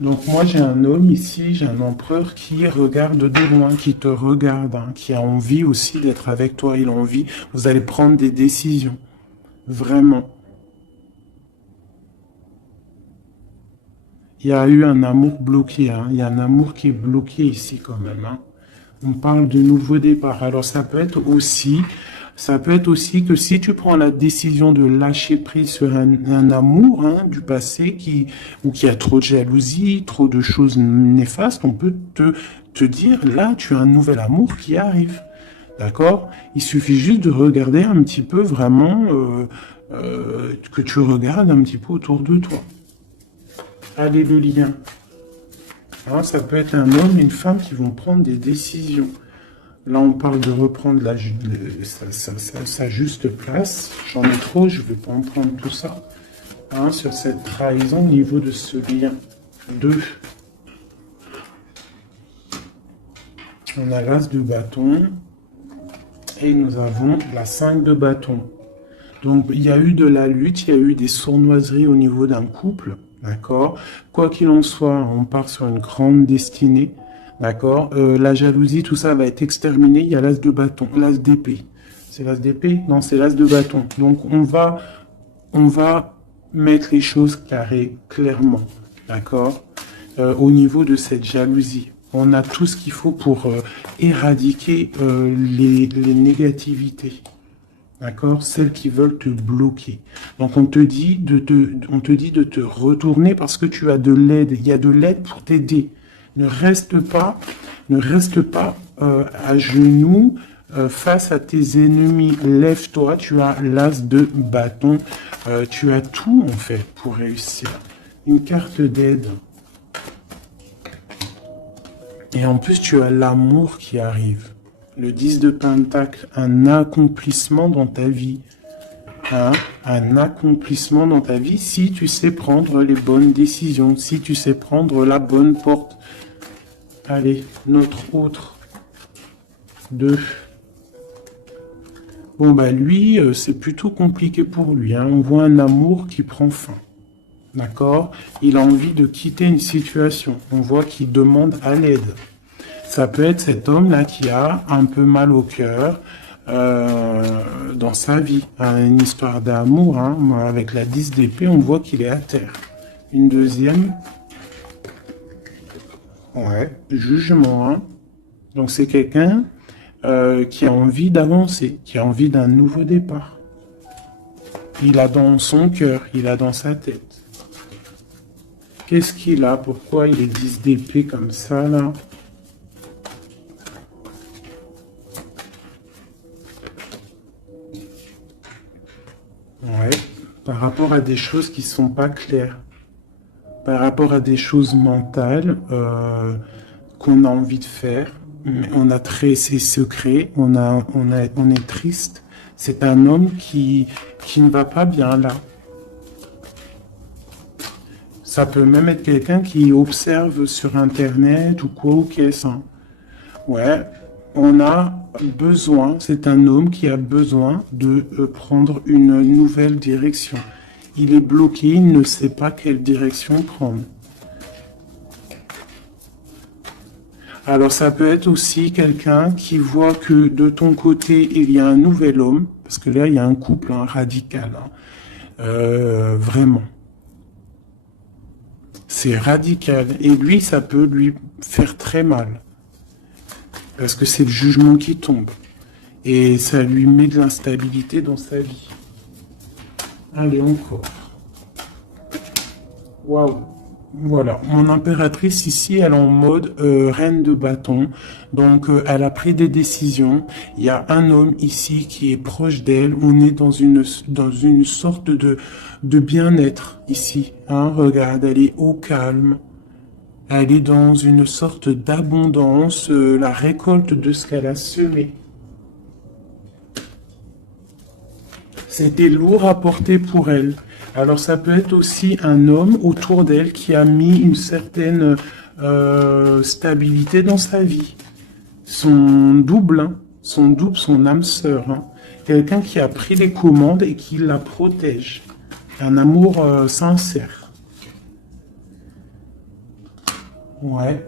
Donc moi j'ai un homme ici, j'ai un empereur qui regarde de loin, qui te regarde, hein, qui a envie aussi d'être avec toi, il a envie, vous allez prendre des décisions, vraiment. Il y a eu un amour bloqué, hein, il y a un amour qui est bloqué ici quand même. Hein. On parle de nouveau départ, alors ça peut être aussi que si tu prends la décision de lâcher prise sur un amour hein, du passé qui a trop de jalousie, trop de choses néfastes, on peut te dire, là, tu as un nouvel amour qui arrive. D'accord? Il suffit juste de regarder un petit peu vraiment, que tu regardes un petit peu autour de toi. Allez, le lien. Alors, ça peut être un homme et une femme qui vont prendre des décisions. Là, on parle de reprendre sa juste place. J'en ai trop, je ne vais pas en prendre tout ça. Hein, sur cette trahison au niveau de ce lien. 2. On a l'as de bâton. Et nous avons la 5 de bâton. Donc, il y a eu de la lutte, il y a eu des sournoiseries au niveau d'un couple. D'accord? Quoi qu'il en soit, on part sur une grande destinée. D'accord? La jalousie, tout ça va être exterminé. Il y a l'as de bâton, l'as d'épée. C'est l'as d'épée? Non, c'est l'as de bâton. Donc, on va mettre les choses carrées, clairement. D'accord? Au niveau de cette jalousie. On a tout ce qu'il faut pour éradiquer les négativités. D'accord? Celles qui veulent te bloquer. Donc, on te dit de te retourner parce que tu as de l'aide. Il y a de l'aide pour t'aider. Ne reste pas à genoux face à tes ennemis. Lève-toi, tu as l'as de bâton. Tu as tout, en fait, pour réussir. Une carte d'aide. Et en plus, tu as l'amour qui arrive. Le 10 de Pentacle, un accomplissement dans ta vie. Hein? Un accomplissement dans ta vie si tu sais prendre les bonnes décisions, si tu sais prendre la bonne porte. Allez, notre autre 2. Bon, bah lui, c'est plutôt compliqué pour lui. Hein. On voit un amour qui prend fin. D'accord? Il a envie de quitter une situation. On voit qu'il demande à l'aide. Ça peut être cet homme-là qui a un peu mal au cœur dans sa vie. Une histoire d'amour. Hein. Avec la 10 d'épée, on voit qu'il est à terre. Une deuxième. Ouais, jugement. Hein. Donc c'est quelqu'un qui a envie d'avancer, qui a envie d'un nouveau départ. Il a dans son cœur, il a dans sa tête. Qu'est-ce qu'il a? Pourquoi il est 10 d'épée comme ça, là? Ouais, par rapport à des choses qui sont pas claires. Par rapport à des choses mentales qu'on a envie de faire. Mais on a ses secrets, on est triste. C'est un homme qui ne va pas bien là. Ça peut même être quelqu'un qui observe sur Internet ou quoi ou qu'est-ce. Hein. Ouais, on a besoin, c'est un homme qui a besoin de prendre une nouvelle direction. Il est bloqué, il ne sait pas quelle direction prendre. Alors ça peut être aussi quelqu'un qui voit que de ton côté, il y a un nouvel homme, parce que là, il y a un couple hein, radical. Hein. Vraiment. C'est radical. Et lui, ça peut lui faire très mal. Parce que c'est le jugement qui tombe. Et ça lui met de l'instabilité dans sa vie. Allez, encore. Waouh. Voilà, mon impératrice ici, elle est en mode reine de bâton. Donc, elle a pris des décisions. Il y a un homme ici qui est proche d'elle. On est dans une sorte de bien-être ici. Hein, regarde, elle est au calme. Elle est dans une sorte d'abondance, la récolte de ce qu'elle a semé. C'était lourd à porter pour elle. Alors ça peut être aussi un homme autour d'elle qui a mis une certaine stabilité dans sa vie. Son double, hein, son âme sœur. Hein. Quelqu'un qui a pris les commandes et qui la protège. Un amour sincère. Ouais,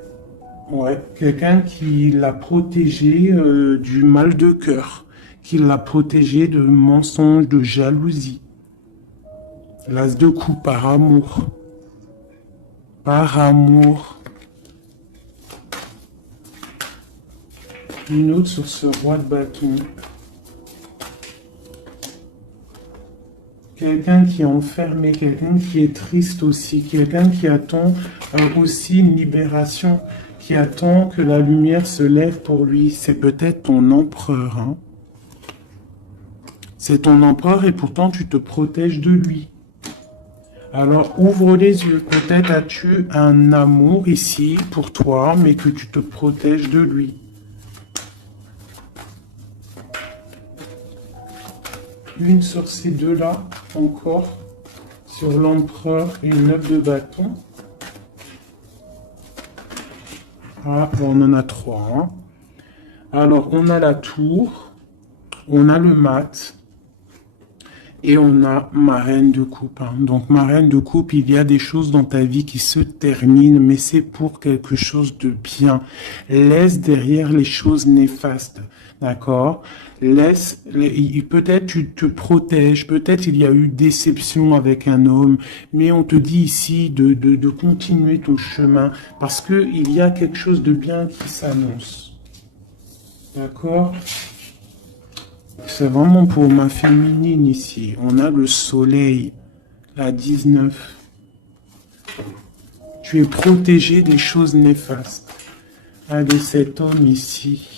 ouais. Quelqu'un qui l'a protégé du mal de cœur. Qui l'a protégé de mensonges, de jalousie. L'as de coups par amour. Par amour. Une autre sur ce roi de bâton. Quelqu'un qui est enfermé, quelqu'un qui est triste aussi, quelqu'un qui attend aussi une libération, qui attend que la lumière se lève pour lui. C'est peut-être ton empereur. Hein. C'est ton empereur et pourtant tu te protèges de lui. Alors, ouvre les yeux. Peut-être as-tu un amour ici pour toi, mais que tu te protèges de lui. Une sur ces deux-là, encore, sur l'empereur et une 9 de bâton. Ah, bon, on en a 3. Hein. Alors, on a la tour, on a le mat, et on a ma reine de coupe. Hein. Donc, ma reine de coupe, il y a des choses dans ta vie qui se terminent, mais c'est pour quelque chose de bien. Laisse derrière les choses néfastes. D'accord? Peut-être tu te protèges, peut-être il y a eu déception avec un homme, mais on te dit ici de continuer ton chemin, parce que il y a quelque chose de bien qui s'annonce. D'accord? C'est vraiment pour ma féminine ici. On a le soleil, la 19. Tu es protégé des choses néfastes. Allez, cet homme ici.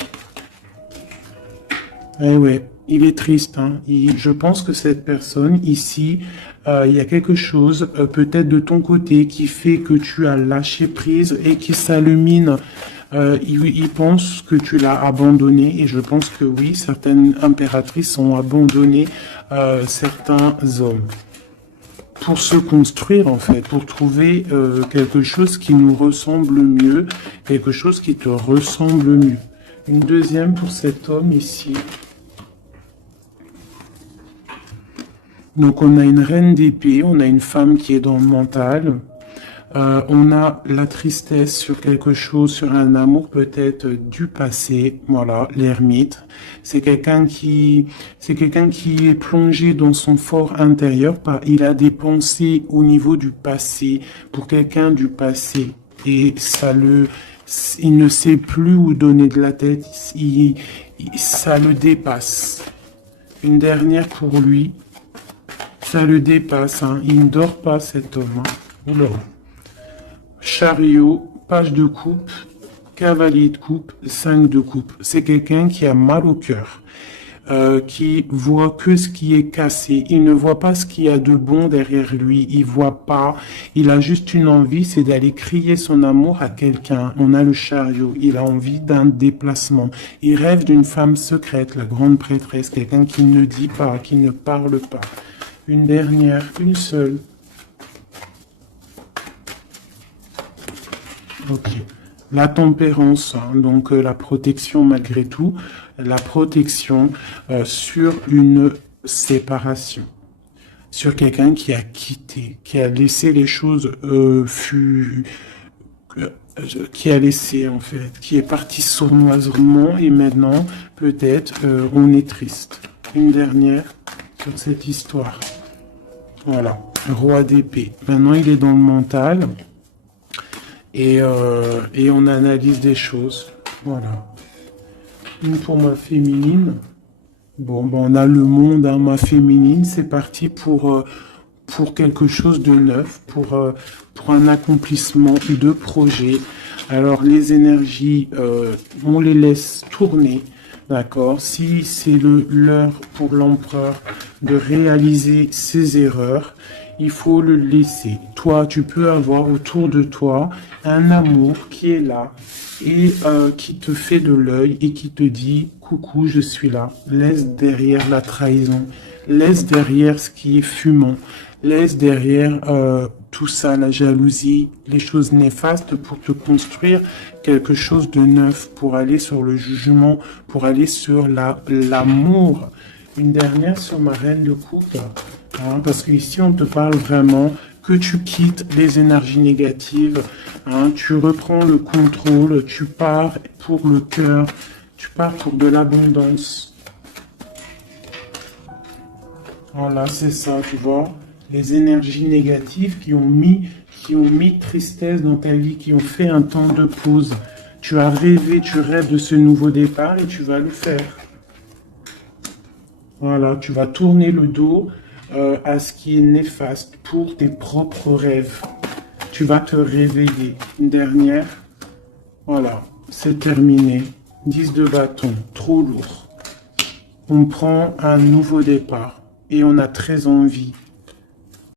Eh ouais, il est triste. Hein. Je pense que cette personne ici, il y a quelque chose peut-être de ton côté qui fait que tu as lâché prise et qui s'illumine. Il pense que tu l'as abandonné et je pense que oui, certaines impératrices ont abandonné certains hommes pour se construire en fait, pour trouver quelque chose qui nous ressemble mieux, quelque chose qui te ressemble mieux. Une deuxième pour cet homme ici. Donc on a une reine d'épée, on a une femme qui est dans le mental. On a la tristesse sur quelque chose, sur un amour peut-être du passé. Voilà, l'ermite. C'est quelqu'un qui est plongé dans son fort intérieur. Il a des pensées au niveau du passé, pour quelqu'un du passé. Et il ne sait plus où donner de la tête. Ça le dépasse. Une dernière pour lui. Ça le dépasse, hein. Il ne dort pas cet homme. Hein. Oula. Chariot, page de coupe, cavalier de coupe, 5 de coupe. C'est quelqu'un qui a mal au cœur. Qui voit que ce qui est cassé. Il ne voit pas ce qu'il y a de bon derrière lui. Il voit pas. Il a juste une envie, c'est d'aller crier son amour à quelqu'un. On a le chariot. Il a envie d'un déplacement. Il rêve d'une femme secrète, la grande prêtresse, quelqu'un qui ne dit pas, qui ne parle pas. Une dernière, une seule. Ok. La tempérance, hein, donc la protection malgré tout, la protection sur une séparation, sur quelqu'un qui a quitté, qui a laissé les choses qui a laissé en fait, qui est parti sournoisement et maintenant peut-être on est triste. Une dernière sur cette histoire. Voilà, roi d'épée. Maintenant il est dans le mental. Et on analyse des choses. Voilà. Une pour ma féminine. Bon, ben on a le monde, hein, ma féminine. C'est parti pour quelque chose de neuf, pour un accomplissement de projet. Alors, les énergies, on les laisse tourner. D'accord? Si c'est l'heure pour l'empereur de réaliser ses erreurs, il faut le laisser. Toi, tu peux avoir autour de toi un amour qui est là et qui te fait de l'œil et qui te dit « Coucou, je suis là ». Laisse derrière la trahison, laisse derrière ce qui est fumant, laisse derrière tout ça, la jalousie, les choses néfastes pour te construire quelque chose de neuf, pour aller sur le jugement, pour aller sur l'amour. Une dernière sur ma reine de coupe, hein, parce qu'ici on te parle vraiment que tu quittes les énergies négatives, hein, tu reprends le contrôle, tu pars pour le cœur, tu pars pour de l'abondance. Voilà, c'est ça, tu vois. Les énergies négatives qui ont mis tristesse dans ta vie, qui ont fait un temps de pause. Tu as rêvé, tu rêves de ce nouveau départ et tu vas le faire. Voilà, tu vas tourner le dos à ce qui est néfaste pour tes propres rêves. Tu vas te réveiller. Une dernière. Voilà, c'est terminé. 10 de bâton, trop lourd. On prend un nouveau départ et on a très envie